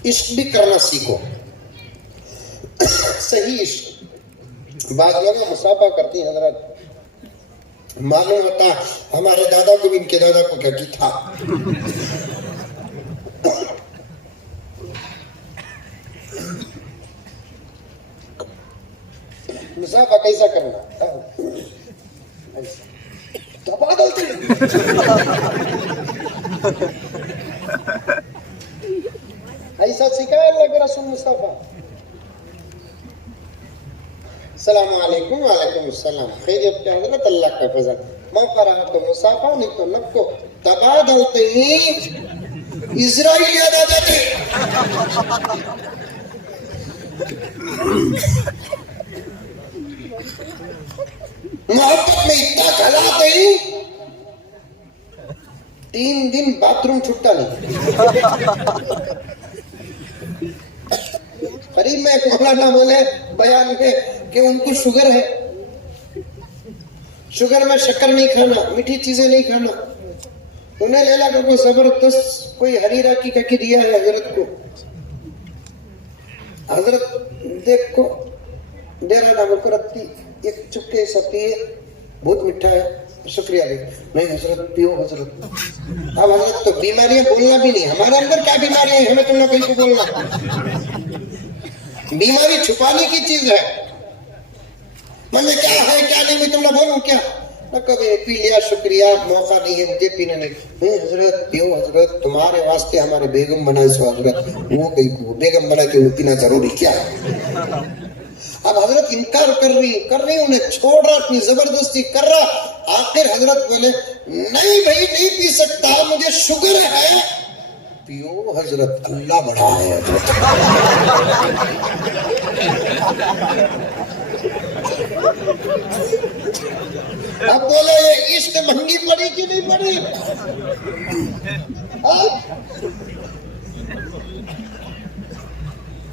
عشق بھی کرنا سیکھو, صحیح عشق. بعض لوگ مسافہ کرتی ہیں حضرت, معلوم ہوتا ہمارے دادا کو بھی ان کے دادا کو کیا کی تھا. مسافہ کیسا کرنا ایسا سکھایا اللہ کے رسول مصطفیٰ. السلام علیکم. وعلیکم السلام. خیریت کیا حضرت؟ اللہ کا فضل. موقع رہا تو مصافہ, نہیں تو نکو. تبادلتے ہی اسرائیل یاد آ جاتے. محبت میں اتنا کھلاتے ہی 3 دن باتھ روم چھٹا نہیں. قریب میں ایک مولانا بولے بیان میں کہ ان کو شوگر ہے, شوگر میں شکر نہیں کھانا, میٹھی چیزیں نہیں کھانا. انہیں لیلا کو زبردست کوئی ہریرا کی کہہ کے دیا ہے حضرت کو. حضرت دیکھو ڈیرا نام کو رکھتی ایک چکے ستی ہے, بہت میٹھا ہے, شکریہ دے. نہیں حضرت پیو حضرت. اب حضرت تو بیماریاں بولنا بھی نہیں, ہمارے اندر کیا بیماریاں ہیں ہمیں تم نے کہیں کو بولنا. بیماری چھپانے کی چیز ہے. مجھے کیا ہے کیا نہیں میں تم نے بولوں کیا, نہ کبھی پی لیا شکریہ, موقع نہیں ہے مجھے پینے نہیں. نہیں حضرت پیو حضرت, تمہارے واسطے ہمارے بیگم بنائے سو حضرت. وہ کہیں کو بیگم بنائے کہ وہ پینا ضروری کیا ہے. اب حضرت انکار کر رہی انہیں چھوڑ رہا, اپنی زبردستی کر رہا. آخر حضرت بولے نہیں بھائی نہیں پی سکتا, مجھے شوگر ہے. پیو حضرت, اللہ بڑا ہے حضرت. اب بولے یہ عشق مہنگی پڑی کہ نہیں پڑی؟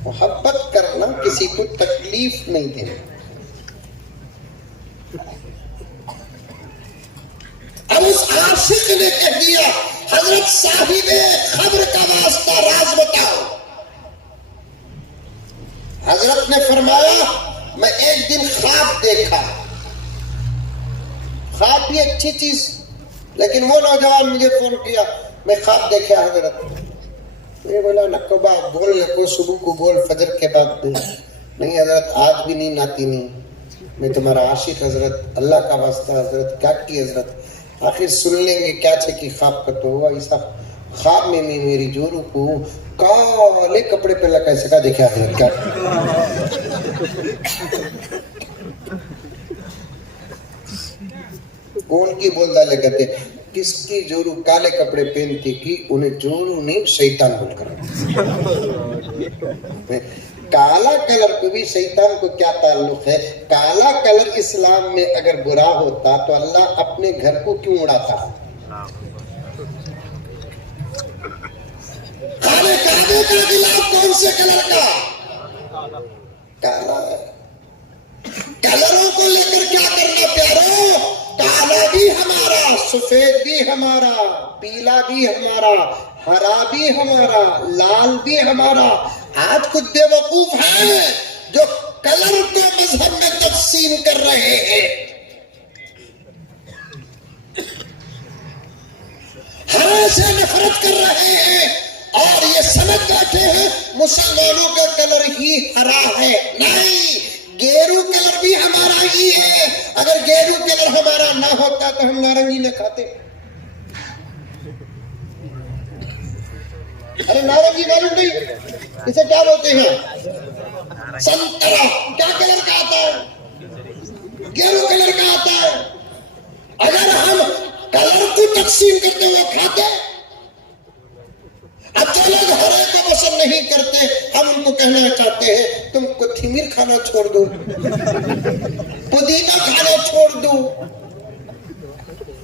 محبت کرنا کسی کو تکلیف نہیں دینا. اب اس عاشق نے کہہ دیا حضرت صاحب خبر کا واسطہ راز بتاؤ. حضرت نے فرمایا میں ایک دن خواب دیکھا. خواب بھی اچھی چیز, لیکن وہ نوجوان مجھے فون کیا میں خواب دیکھا حضرت. میں بولا نکبہ بول نکو, صبح کو بول, فجر کے بعد دے. نہیں حضرت آج بھی نیند آتی نہیں, میں تمہارا عاشق حضرت, اللہ کا واسطہ حضرت. کیا کی حضرت؟ آخر سن لیں گے کیا چھے کہ خواب کا تو ہوا ایسا. خواب میں میری جورو کو کالے کپڑے پہ لگا سکا دیکھا حضرت. کیا کون کی بول ڈالے کہتے کس کی جورو کالے کپڑے پہنتی کی, انہیں جورو نہیں شیطان بول کر. کالا کلر کو بھی شیطان کو کیا تعلق ہے؟ کالا کلر اسلام میں اگر برا ہوتا تو اللہ اپنے گھر کو کیوں اڑاتا؟ کالے کعبے کا غلاف کون سے کلر کا؟ کالا ہے. کلروں کو لے کر کیا کرنا پیارو؟ کالا بھی ہمارا, سفید بھی ہمارا, پیلا بھی ہمارا, ہرا بھی ہمارا, لال بھی ہمارا. آج کچھ بے وقوف ہیں جو کلر کو مذہب میں تقسیم کر رہے ہیں. ہرے سے نفرت کر رہے ہیں اور یہ سمجھ بیٹھے ہیں مسلمانوں کا کلر ہی ہرا ہے. نہیں, گیرو کلر بھی ہمارا ہی ہے. اگر گیرو کلر ہمارا نہ ہوتا تو ہم نارنگی نہ کھاتے. ارے نارنگی معلوم نہیں اسے کیا بولتے ہیں؟ سنترا. کیا کلر کا آتا ہے؟ گیرو کلر کا آتا ہے. اگر ہم کلر کو تقسیم کرتے ہوئے کھاتے, اب جو لوگ ہرے کو پسند نہیں کرتے, ہم ان کو کہنا چاہتے ہیں تم کوتھمیر کھانا چھوڑ دو, پودینہ کھانا چھوڑ دو,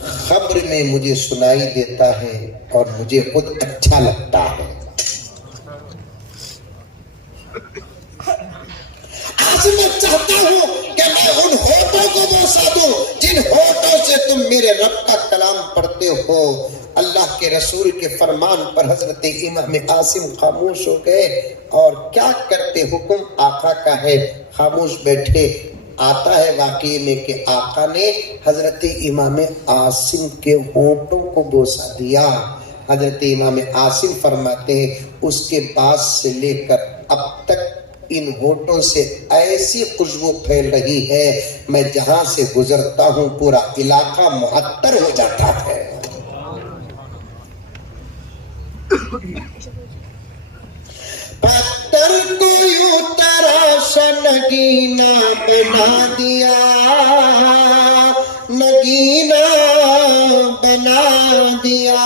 خبر میں مجھے سنائی دیتا ہے اور مجھے خود اچھا لگتا ہے۔ آج میں چاہتا ہوں کہ میں ان ہونٹوں کو بوسا دوں جن ہونٹوں سے تم میرے رب کا کلام پڑھتے ہو۔ اللہ کے رسول کے فرمان پر حضرت امام عاصم خاموش ہو گئے اور کیا کرتے، حکم آقا کا ہے، خاموش بیٹھے۔ آتا ہے واقعے میں کہ آقا نے حضرت امام عاصم کے ہونٹوں کو بوسا دیا۔ حضرت امام عاصم فرماتے ہیں اس کے بعد سے لے کر اب تک ان ہونٹوں سے ایسی خوشبو پھیل رہی ہے، میں جہاں سے گزرتا ہوں پورا علاقہ معطر ہو جاتا ہے۔ پتھر کو یوں تراشا نگینہ بنا دیا، نگینہ بنا دیا،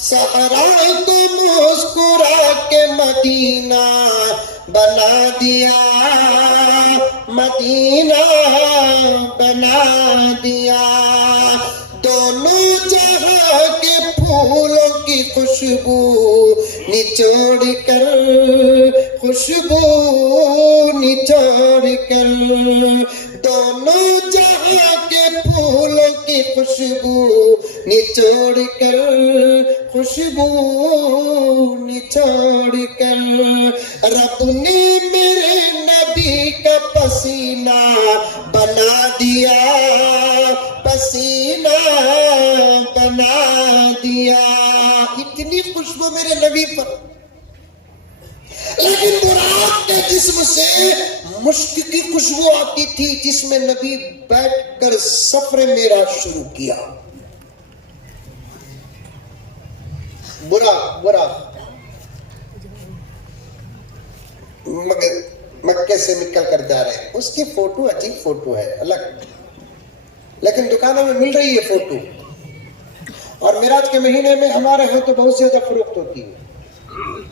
صحرا کو مسکرا کے مدینہ بنا دیا، مدینہ بنا دیا، دونوں جہاں کے پھولوں کی خوشبو نچوڑ کر، خوشبو نچوڑ کر، دونوں جہاں کے پھولوں کی خوشبو نچوڑ کر، خوشبو نچوڑ کر، رب نے میرے نبی کا پسینہ بنا دیا، پسینہ بنا دیا۔ اتنی خوشبو میرے نبی پر، لیکن براق کے جسم سے مشک کی خوشبو آتی تھی جس میں نبی بیٹھ کر سفر میرا شروع کیا۔ براق مگر مکے سے نکل کر جا رہے ہیں، اس کی فوٹو عجیب فوٹو ہے، الگ، لیکن دکانوں میں مل رہی ہے فوٹو۔ اور معراج کے مہینے میں ہمارے ہاں تو بہت زیادہ فروخت ہوتی ہے۔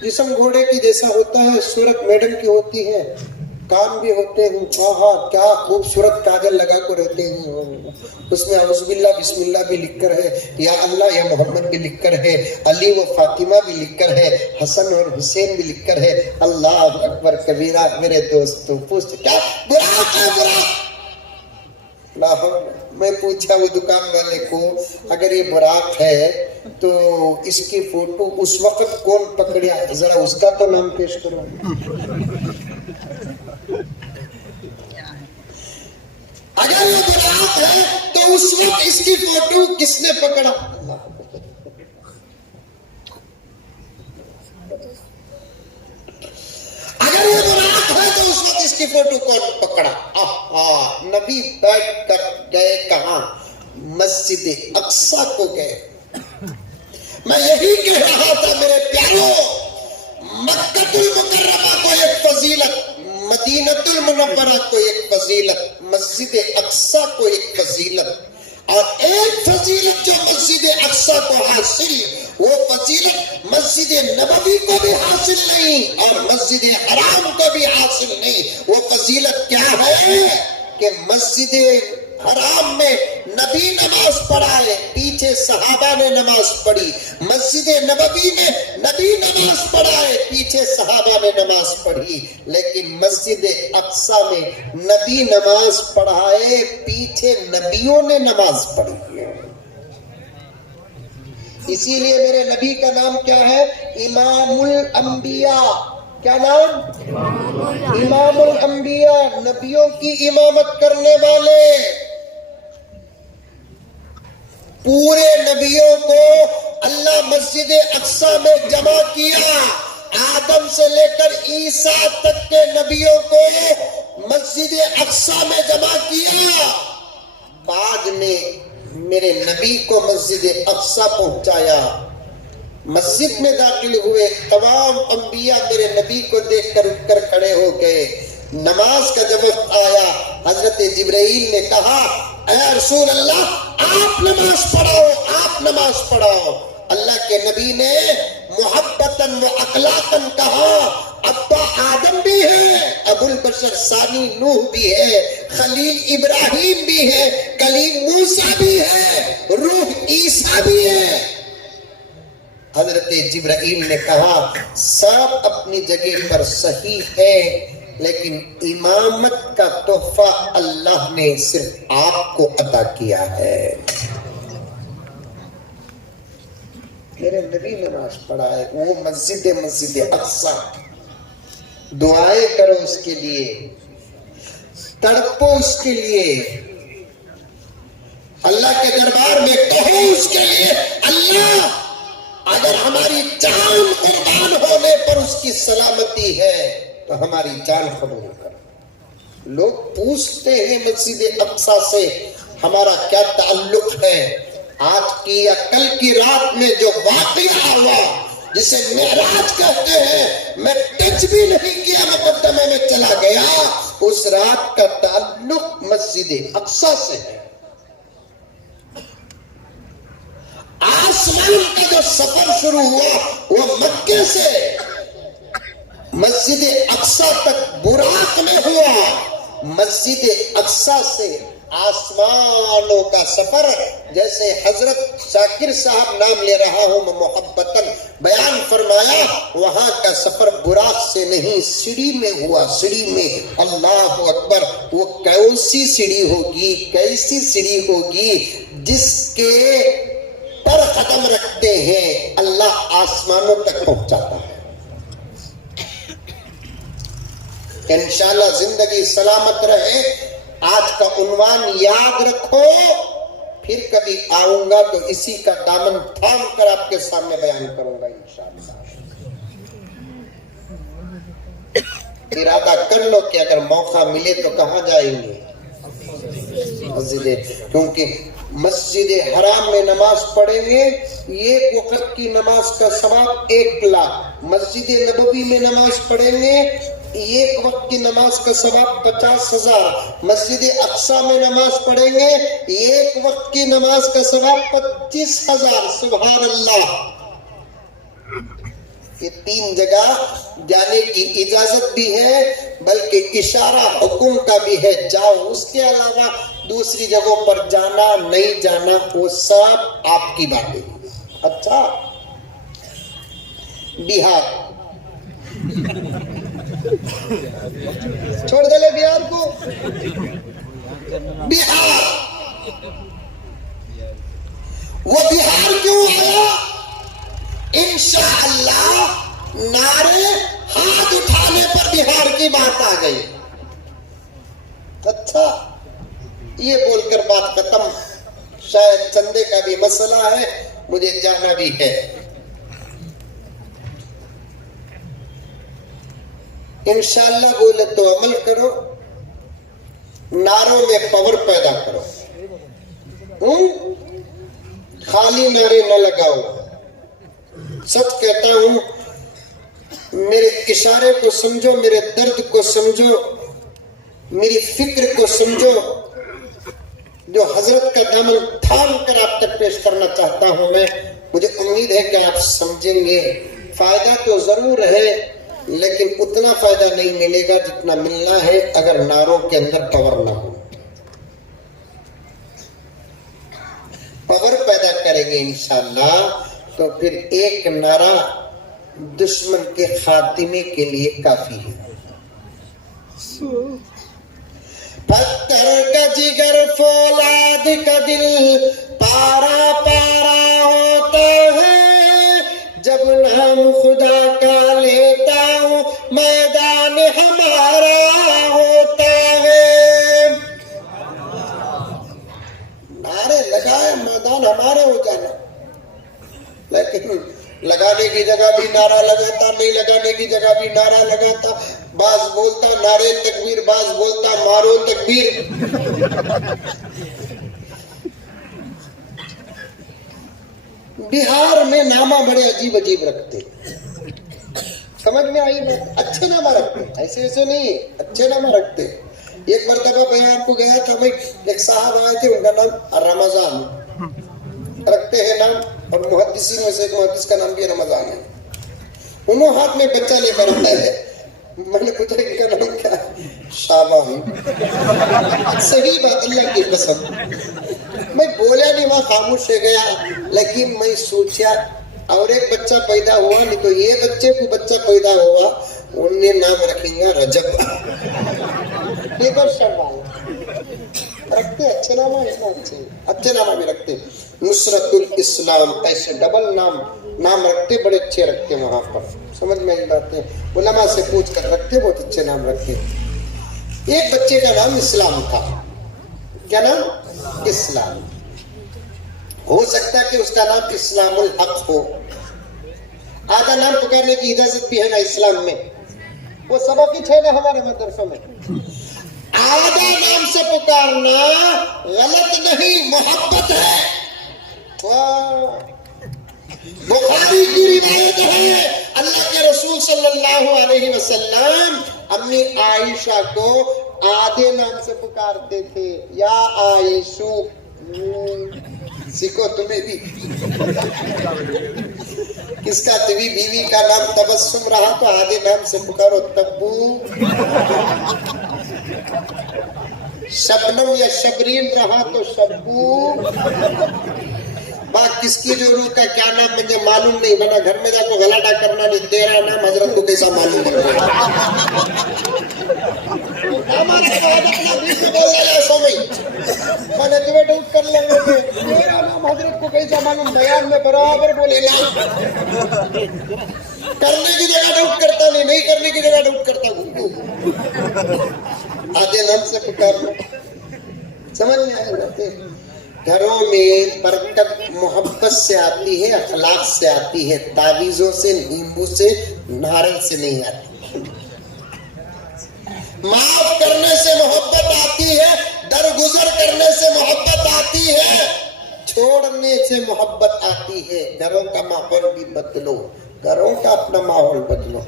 جسم گھوڑے کی جیسا ہوتا ہے، صورت میڈم کی ہوتی ہے، کام بھی ہوتے ہیں، کیا خوبصورت کاجل لگا کر رہتے ہیں، اس میں اعوذ باللہ بسم اللہ بھی لکھ کر ہے، یا اللہ یا محمد بھی لکھ کر ہے، علی و فاطمہ بھی لکھ کر ہے، حسن اور حسین بھی لکھ کر ہے۔ اللہ اکبر کبیرہ میرے دوستوں، پوچھ کیا براق ہے، براق۔ میں پوچھا وہ دکان والے کو اگر یہ براق ہے تو اس کی فوٹو اس وقت کون پکڑیا، ذرا اس کا تو نام پیش کرو۔ اگر یہ براق ہے تو اس وقت اس کی فوٹو کس نے پکڑا؟ اگر یہ براق ہے تو اس وقت اس کی فوٹو کون پکڑا؟ نبی بیٹھ کر گئے کہاں؟ مسجد اقصی کو گئے۔ میں یہی کہہ رہا تھا میرے پیاروں، مکہ المکرمہ کو ایک فضیلت، مدینہ المنورہ کو ایک فضیلت، مسجد اقصی کو ایک فضیلت، اور ایک فضیلت جو مسجد اقصی کو حاصل، وہ فضیلت مسجد نبوی کو بھی حاصل نہیں اور مسجد حرام کو بھی حاصل نہیں۔ وہ فضیلت کیا ہے کہ مسجد حرام میں نبی نماز پڑھائے، پیچھے صحابہ نے نماز پڑھی، مسجد نبوی میں نبی نماز پڑھائے، پیچھے صحابہ نے نماز پڑھی، لیکن مسجد اقصی میں نبی نماز پڑھائے، پیچھے نبیوں نے نماز پڑھی۔ اسی لیے میرے نبی کا نام کیا ہے؟ امام الانبیاء۔ کیا نام؟ امام الانبیاء، نبیوں کی امامت کرنے والے۔ پورے نبیوں کو اللہ مسجد اقصی میں جمع کیا، آدم سے لے کر عیسیٰ تک کے نبیوں کو مسجد اقصی میں جمع کیا۔ بعد میں میرے نبی کو مسجد اقصی پہنچایا، مسجد میں داخل ہوئے، تمام انبیاء میرے نبی کو دیکھ کر اٹھ کر کھڑے ہو گئے۔ نماز کا جب وقت آیا، حضرت جبرائیل نے کہا اے رسول اللہ آپ نماز پڑھاؤ، آپ نماز پڑھاؤ۔ اللہ کے نبی نے محبتاً و اخلاقاً کہا ابا آدم بھی ہے، ابو البشر ثانی نوح بھی ہے، خلیل ابراہیم بھی ہے، کلیم موسیٰ بھی ہے، روح عیسیٰ بھی ہے۔ حضرت جبرائیل نے کہا سب اپنی جگہ پر صحیح ہے، لیکن امامت کا تحفہ اللہ نے صرف آپ کو عطا کیا ہے۔ میرے نبی نماز پڑھا ہے، وہ مسجد اقصی، دعائیں کرو اس کے لیے، تڑپو اس کے لیے، اللہ کے دربار میں کہو اس کے لیے اللہ اگر ہماری جان قربان ہونے پر اس کی سلامتی ہے تو ہماری جان قبول کر۔ لوگ پوچھتے ہیں مسجد اقصی سے ہمارا کیا تعلق ہے؟ آج کی یا کل کی رات میں جو واقعہ ہوا جسے معراج کہتے ہیں، میں ٹچ بھی نہیں کیا، مقدمے میں چلا گیا، اس رات کا تعلق مسجد اقصی سے ہے۔ آسمان کا جو سفر شروع ہوا وہ مکے سے مسجد اقصی تک براق میں ہوا، مسجد اقصی سے آسمانوں کا سفر، جیسے حضرت شاکر صاحب نام لے رہا ہوں میں محبتاً بیان فرمایا، وہاں کا سفر براق سے نہیں سیڑھی میں ہوا، سیڑھی میں۔ اللہ اکبر! وہ کیسی سیڑھی ہوگی، کیسی سیڑھی ہوگی جس کے پر قدم رکھتے ہیں اللہ آسمانوں تک پہنچاتا ہے۔ انشاءاللہ زندگی سلامت رہے۔ آج کا عنوان یاد رکھو، پھر کبھی آؤں گا تو اسی کا دامن تھام کر آپ کے سامنے بیان کروں گا انشاءاللہ۔ ارادہ کر لو کہ اگر موقع ملے تو کہاں جائیں گے؟ کیونکہ مسجد حرام میں نماز پڑھیں گے، ایک وقت کی نماز کا ثواب 1 لاکھ۔ مسجد نبوی میں نماز پڑھیں گے، ایک وقت کی نماز کا ثواب 50,000۔ مسجد اقصی میں نماز پڑھیں گے، ایک وقت کی نماز کا ثواب 25,000۔ سبحان اللہ! یہ 3 جگہ جانے کی اجازت بھی ہے، بلکہ اشارہ حکم کا بھی ہے، جاؤ۔ اس کے علاوہ دوسری جگہوں پر جانا نہیں جانا وہ سب آپ کی باتیں۔ اچھا، بہار چھوڑ دے لے بہار کو۔ بہار، وہ بہار کیوں آیا؟ انشاءاللہ نعرے ہاتھ اٹھانے پر بہار کی بات آ گئی۔ اچھا، یہ بول کر بات ختم۔ شاید چندے کا بھی مسئلہ ہے، مجھے جانا بھی ہے۔ انشاءاللہ بولے تو عمل کرو، نعروں میں پاور پیدا کرو، خالی نعرے نہ لگاؤ۔ سچ کہتا ہوں، میرے اشارے کو سمجھو، میرے درد کو سمجھو، میری فکر کو سمجھو، جو حضرت کا دامن تھام کر آپ تک پیش کرنا چاہتا ہوں میں۔ مجھے امید ہے کہ آپ سمجھیں گے۔ فائدہ تو ضرور ہے، لیکن اتنا فائدہ نہیں ملے گا جتنا ملنا ہے اگر نعروں کے اندر پاور نہ ہو۔ پاور پیدا کریں گے انشاءاللہ تو پھر ایک نعرہ دشمن کے خاتمے کے لیے کافی ہے۔ پتھر کا جگر فولاد کا دل پارا پارا ہوتا ہے، جب نام خدا کا لیتا ہوں میدان ہمارا ہوتا ہے۔ نعرے لگائے میدان ہمارا ہو جانا، لیکن لگانے کی جگہ بھی نعرہ لگاتا، نہیں لگانے کی جگہ بھی نعرہ لگاتا، بعض بولتا نعرے تکبیر، بعض بولتا مارو تکبیر۔ بہار میں نامہ بڑے عجیب عجیب رکھتے، سمجھ میں آئی بات؟ اچھے نامہ رکھتے، ایسے ایسے نہیں، اچھے نامہ رکھتے۔ ایک مرتبہ بیان کو گیا تھا میں، ایک صاحب آئے تھے، ان کا نام رمضان رکھتے ہیں نام، اور محدثین میں سے ایک محدث کا نام بھی رمضان ہے۔ انہوں ہاتھ میں بچہ لے کر آتے ہیں، میں نے پوچھا ان کا نام کیا ہے؟ شابہ ہوں. صحیح بات, اللہ کی قسم. میں بولا نہیں, وہاں خاموش ہو گیا. لیکن میں سوچا اور ایک بچہ پیدا ہوا, نہیں تو یہ بچے کو بچہ پیدا ہوا, انہیں نام رکھیں گا رجب. یہ تو شرم رکھتے اچھے نام ہے, اچھے نام بھی رکھتے. نصرت الاسلام, ایسے ڈبل نام رکھتے, بڑے اچھے رکھتے. وہاں پر سمجھ میں نہیں آتے, علماء سے پوچھ کر رکھتے, بہت اچھے نام رکھتے. ایک بچے کا نام اسلام تھا. کیا نام؟ اسلام. ہو سکتا ہے کہ اس کا نام اسلام الحق ہو. آدھا نام پکارنے کی اجازت بھی ہے نا اسلام میں, وہ سبق ہی ہے ہمارے مدرسوں میں. آدھا نام سے پکارنا غلط نہیں, محبت ہے. بخاری کی روایت ہے, اللہ کے رسول صلی اللہ علیہ وسلم امی عائشہ کو آدھے نام سے پکارتے تھے, یا عائشو. سیکھو تمہیں بھی. کس کا تبھی بیوی کا نام تبسم رہا تو آدھے نام سے پکارو, تبو. شبنم یا شبرین رہا تو شبو. کس کی جو روح کا کیا نام مجھے معلوم نہیں, بنا گھر میں جا کو غلطہ کرنا نہیں. تیرا نام حضرت کو کیسا معلوم ہے؟ میں نے تمہیں ڈاؤٹ کر لیں گے, تیرا نام حضرت کو کیسا معلوم؟ بیان میں برابر بولے نا. کرنے کی جگہ ڈاؤٹ کرتا نہیں کرنے کی جگہ ڈاؤٹ کرتا ہوں. آدھے نام سے پکارنا سمجھ میں آتے. گھروں میں برکت محبت سے آتی ہے, اخلاق سے آتی ہے, تعویذوں سے, نیمبو سے, نارنگ سے نہیں آتی. معاف کرنے سے محبت آتی ہے, درگزر کرنے سے محبت آتی ہے, چھوڑنے سے محبت آتی ہے. گھروں کا ماحول بھی بدلو, گھروں کا اپنا ماحول بدلو.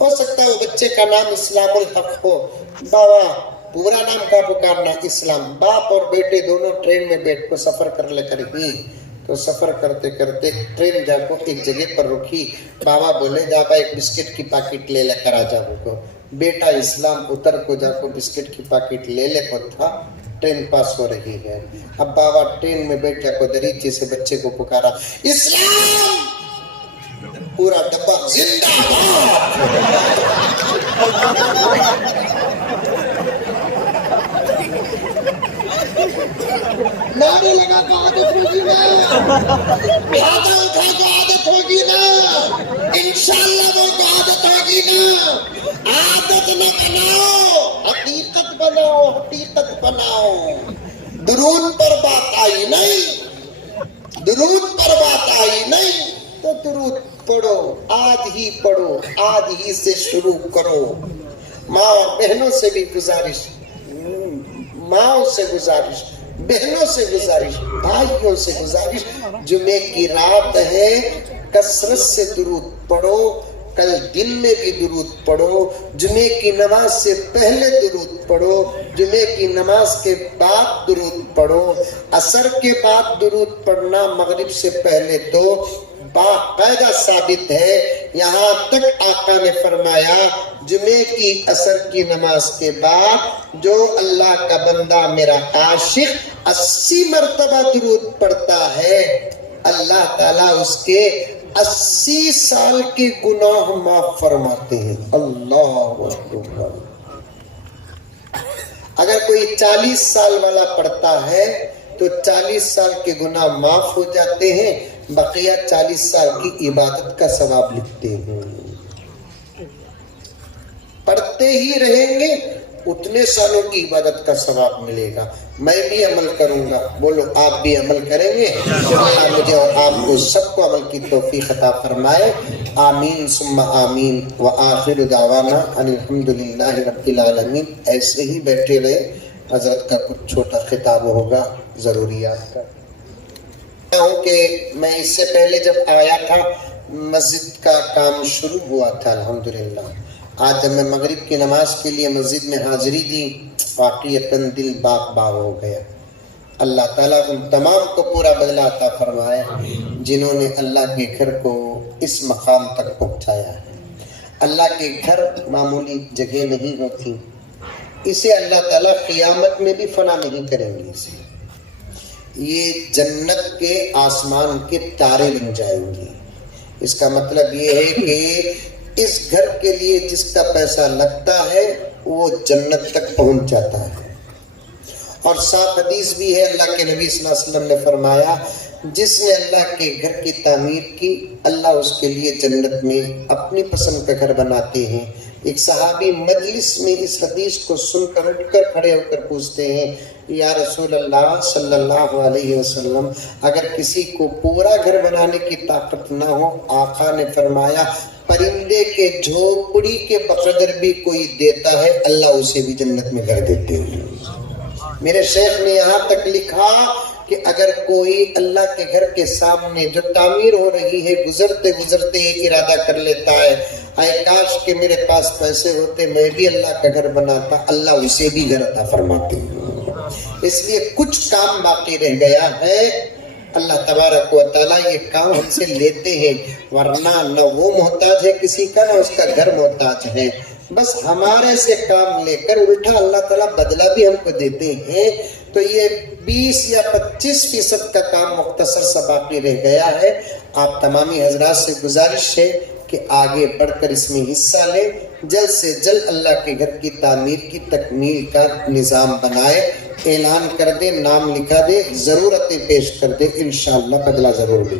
ہو سکتا ہے وہ بچے کا نام اسلام الحق ہو, بابا پورا نام کا پکارنا اسلام. باپ اور بیٹے دونوں ٹرین میں بیٹھ کو سفر کر لے کر ہی, تو سفر کرتے کرتے ٹرین جا کو ایک جگہ پر رکی. بابا بولے جا با ایک بسکٹ کی پیکٹ لے کر آ جا کو. بیٹا اسلام اتر کو جا کو بسکٹ کی پیکٹ لے کو تھا. ٹرین پاس ہو رہی ہے. اب بابا ٹرین میں بیٹھ جا کو دریچے سے بچے کو پکارا, اسلام. پورا ڈبہ زندہ نعرے لگا تو عادت ہوگی نا, ہاتھ اٹھا تو عادت ہوگی نا, انشاءاللہ وہ تو عادت ہوگی نا. عادت نہ بناؤ, حقیقت بناؤ, حقیقت بناؤ. درود پر بات آئی نہیں, درود پر بات آئی نہیں تو درود پڑھو, آج ہی پڑھو, آج ہی سے شروع کرو. ماں اور بہنوں سے بھی گزارش, ماں سے گزارش, بہنوں سے گزارش, بھائیوں سے گزارش, جمعے کی رات ہے, کثرت سے درود پڑھو. کل دن میں بھی درود پڑھو, جمعے کی نماز سے پہلے درود پڑھو, جمعے کی نماز کے بعد درود پڑھو. عصر کے بعد درود پڑھنا, مغرب سے پہلے تو باقاعدہ ثابت ہے. یہاں تک آقا نے فرمایا جمعے کی عصر کی نماز کے بعد جو اللہ کا بندہ میرا عاشق 80 مرتبہ درود پڑھتا ہے, اللہ تعالیٰ اس کے 80 سال کے گناہ معاف فرماتے ہیں. اللہ اکبر. اگر کوئی 40 سال والا پڑھتا ہے تو 40 سال کے گناہ معاف ہو جاتے ہیں, بقیہ 40 سال کی عبادت کا ثواب لکھتے ہیں. پڑھتے ہی رہیں گے اتنے سالوں کی عبادت کا ثواب ملے گا. میں بھی عمل کروں گا, بولو آپ بھی عمل کریں گے. اللہ مجھے اور آپ کو سب کو عمل کی توفیق عطا فرمائے. آمین ثم آمین. وآخر دعوانا ان الحمدللہ رب العالمین. ایسے ہی بیٹھے رہے, حضرت کا کچھ چھوٹا خطاب ہوگا ضروریات کا. کہ میں اس سے پہلے جب آیا تھا مسجد کا کام شروع ہوا تھا الحمدللہ. آج جب میں مغرب کی نماز کے لیے مسجد میں حاضری دی, واقعتاً دل باغ باغ ہو گیا. اللہ تعالیٰ ان تمام کو پورا بدلہ عطا فرمائے جنہوں نے اللہ کے گھر کو اس مقام تک پہنچایا ہے. اللہ کے گھر معمولی جگہ نہیں ہوتی، اسے اللہ تعالیٰ قیامت میں بھی فنا نہیں کریں گے، اسے یہ جنت کے آسمان کے تارے بن جائیں گے۔ اس کا مطلب یہ ہے کہ اس گھر کے لیے جس کا پیسہ لگتا ہے وہ جنت تک پہنچ جاتا ہے۔ اور صاف حدیث بھی ہے، اللہ کے نبی صلی اللہ علیہ وسلم نے فرمایا جس نے اللہ کے گھر کی تعمیر کی اللہ اس کے لیے جنت میں اپنی پسند کا گھر بناتے ہیں۔ ایک صحابی مجلس میں اس حدیث کو سن کر اٹھ کر کھڑے ہو کر پوچھتے ہیں یا رسول اللہ صلی اللہ علیہ وسلم، اگر کسی کو پورا گھر بنانے کی طاقت نہ ہو، آقا نے فرمایا پرندے کے جھوپڑی کے بقدر بھی کوئی دیتا ہے اللہ اسے بھی جنت میں گھر دیتے ہیں۔ میرے شیخ نے یہاں تک لکھا کہ اگر کوئی اللہ کے گھر کے سامنے جو تعمیر ہو رہی ہے گزرتے گزرتے یہ ارادہ کر لیتا ہے اے کاش کہ میرے پاس پیسے ہوتے میں بھی اللہ کا گھر بناتا، اللہ اسے بھی گھر عطا فرماتے ہیں۔ اس لیے کچھ کام باقی رہ گیا ہے، اللہ تبارک و تعالیٰ یہ کام ہم سے لیتے ہیں، ورنہ نہ وہ محتاج ہے کسی کا نہ اس کا گھر محتاج ہے، بس ہمارے سے کام لے کر الٹا اللہ تعالیٰ بدلہ بھی ہم کو دیتے ہیں۔ تو یہ 20 یا 25% کا کام مختصر سا باقی رہ گیا ہے۔ آپ تمامی حضرات سے گزارش ہے کہ آگے بڑھ کر اس میں حصہ لیں، جلد سے جلد اللہ کے گھر کی تعمیر کی تکمیل کا نظام بنائے، اعلان کر دے، نام لکھا دے، ضرورتیں پیش کر دے، انشاءاللہ بدلہ ضرور ملے۔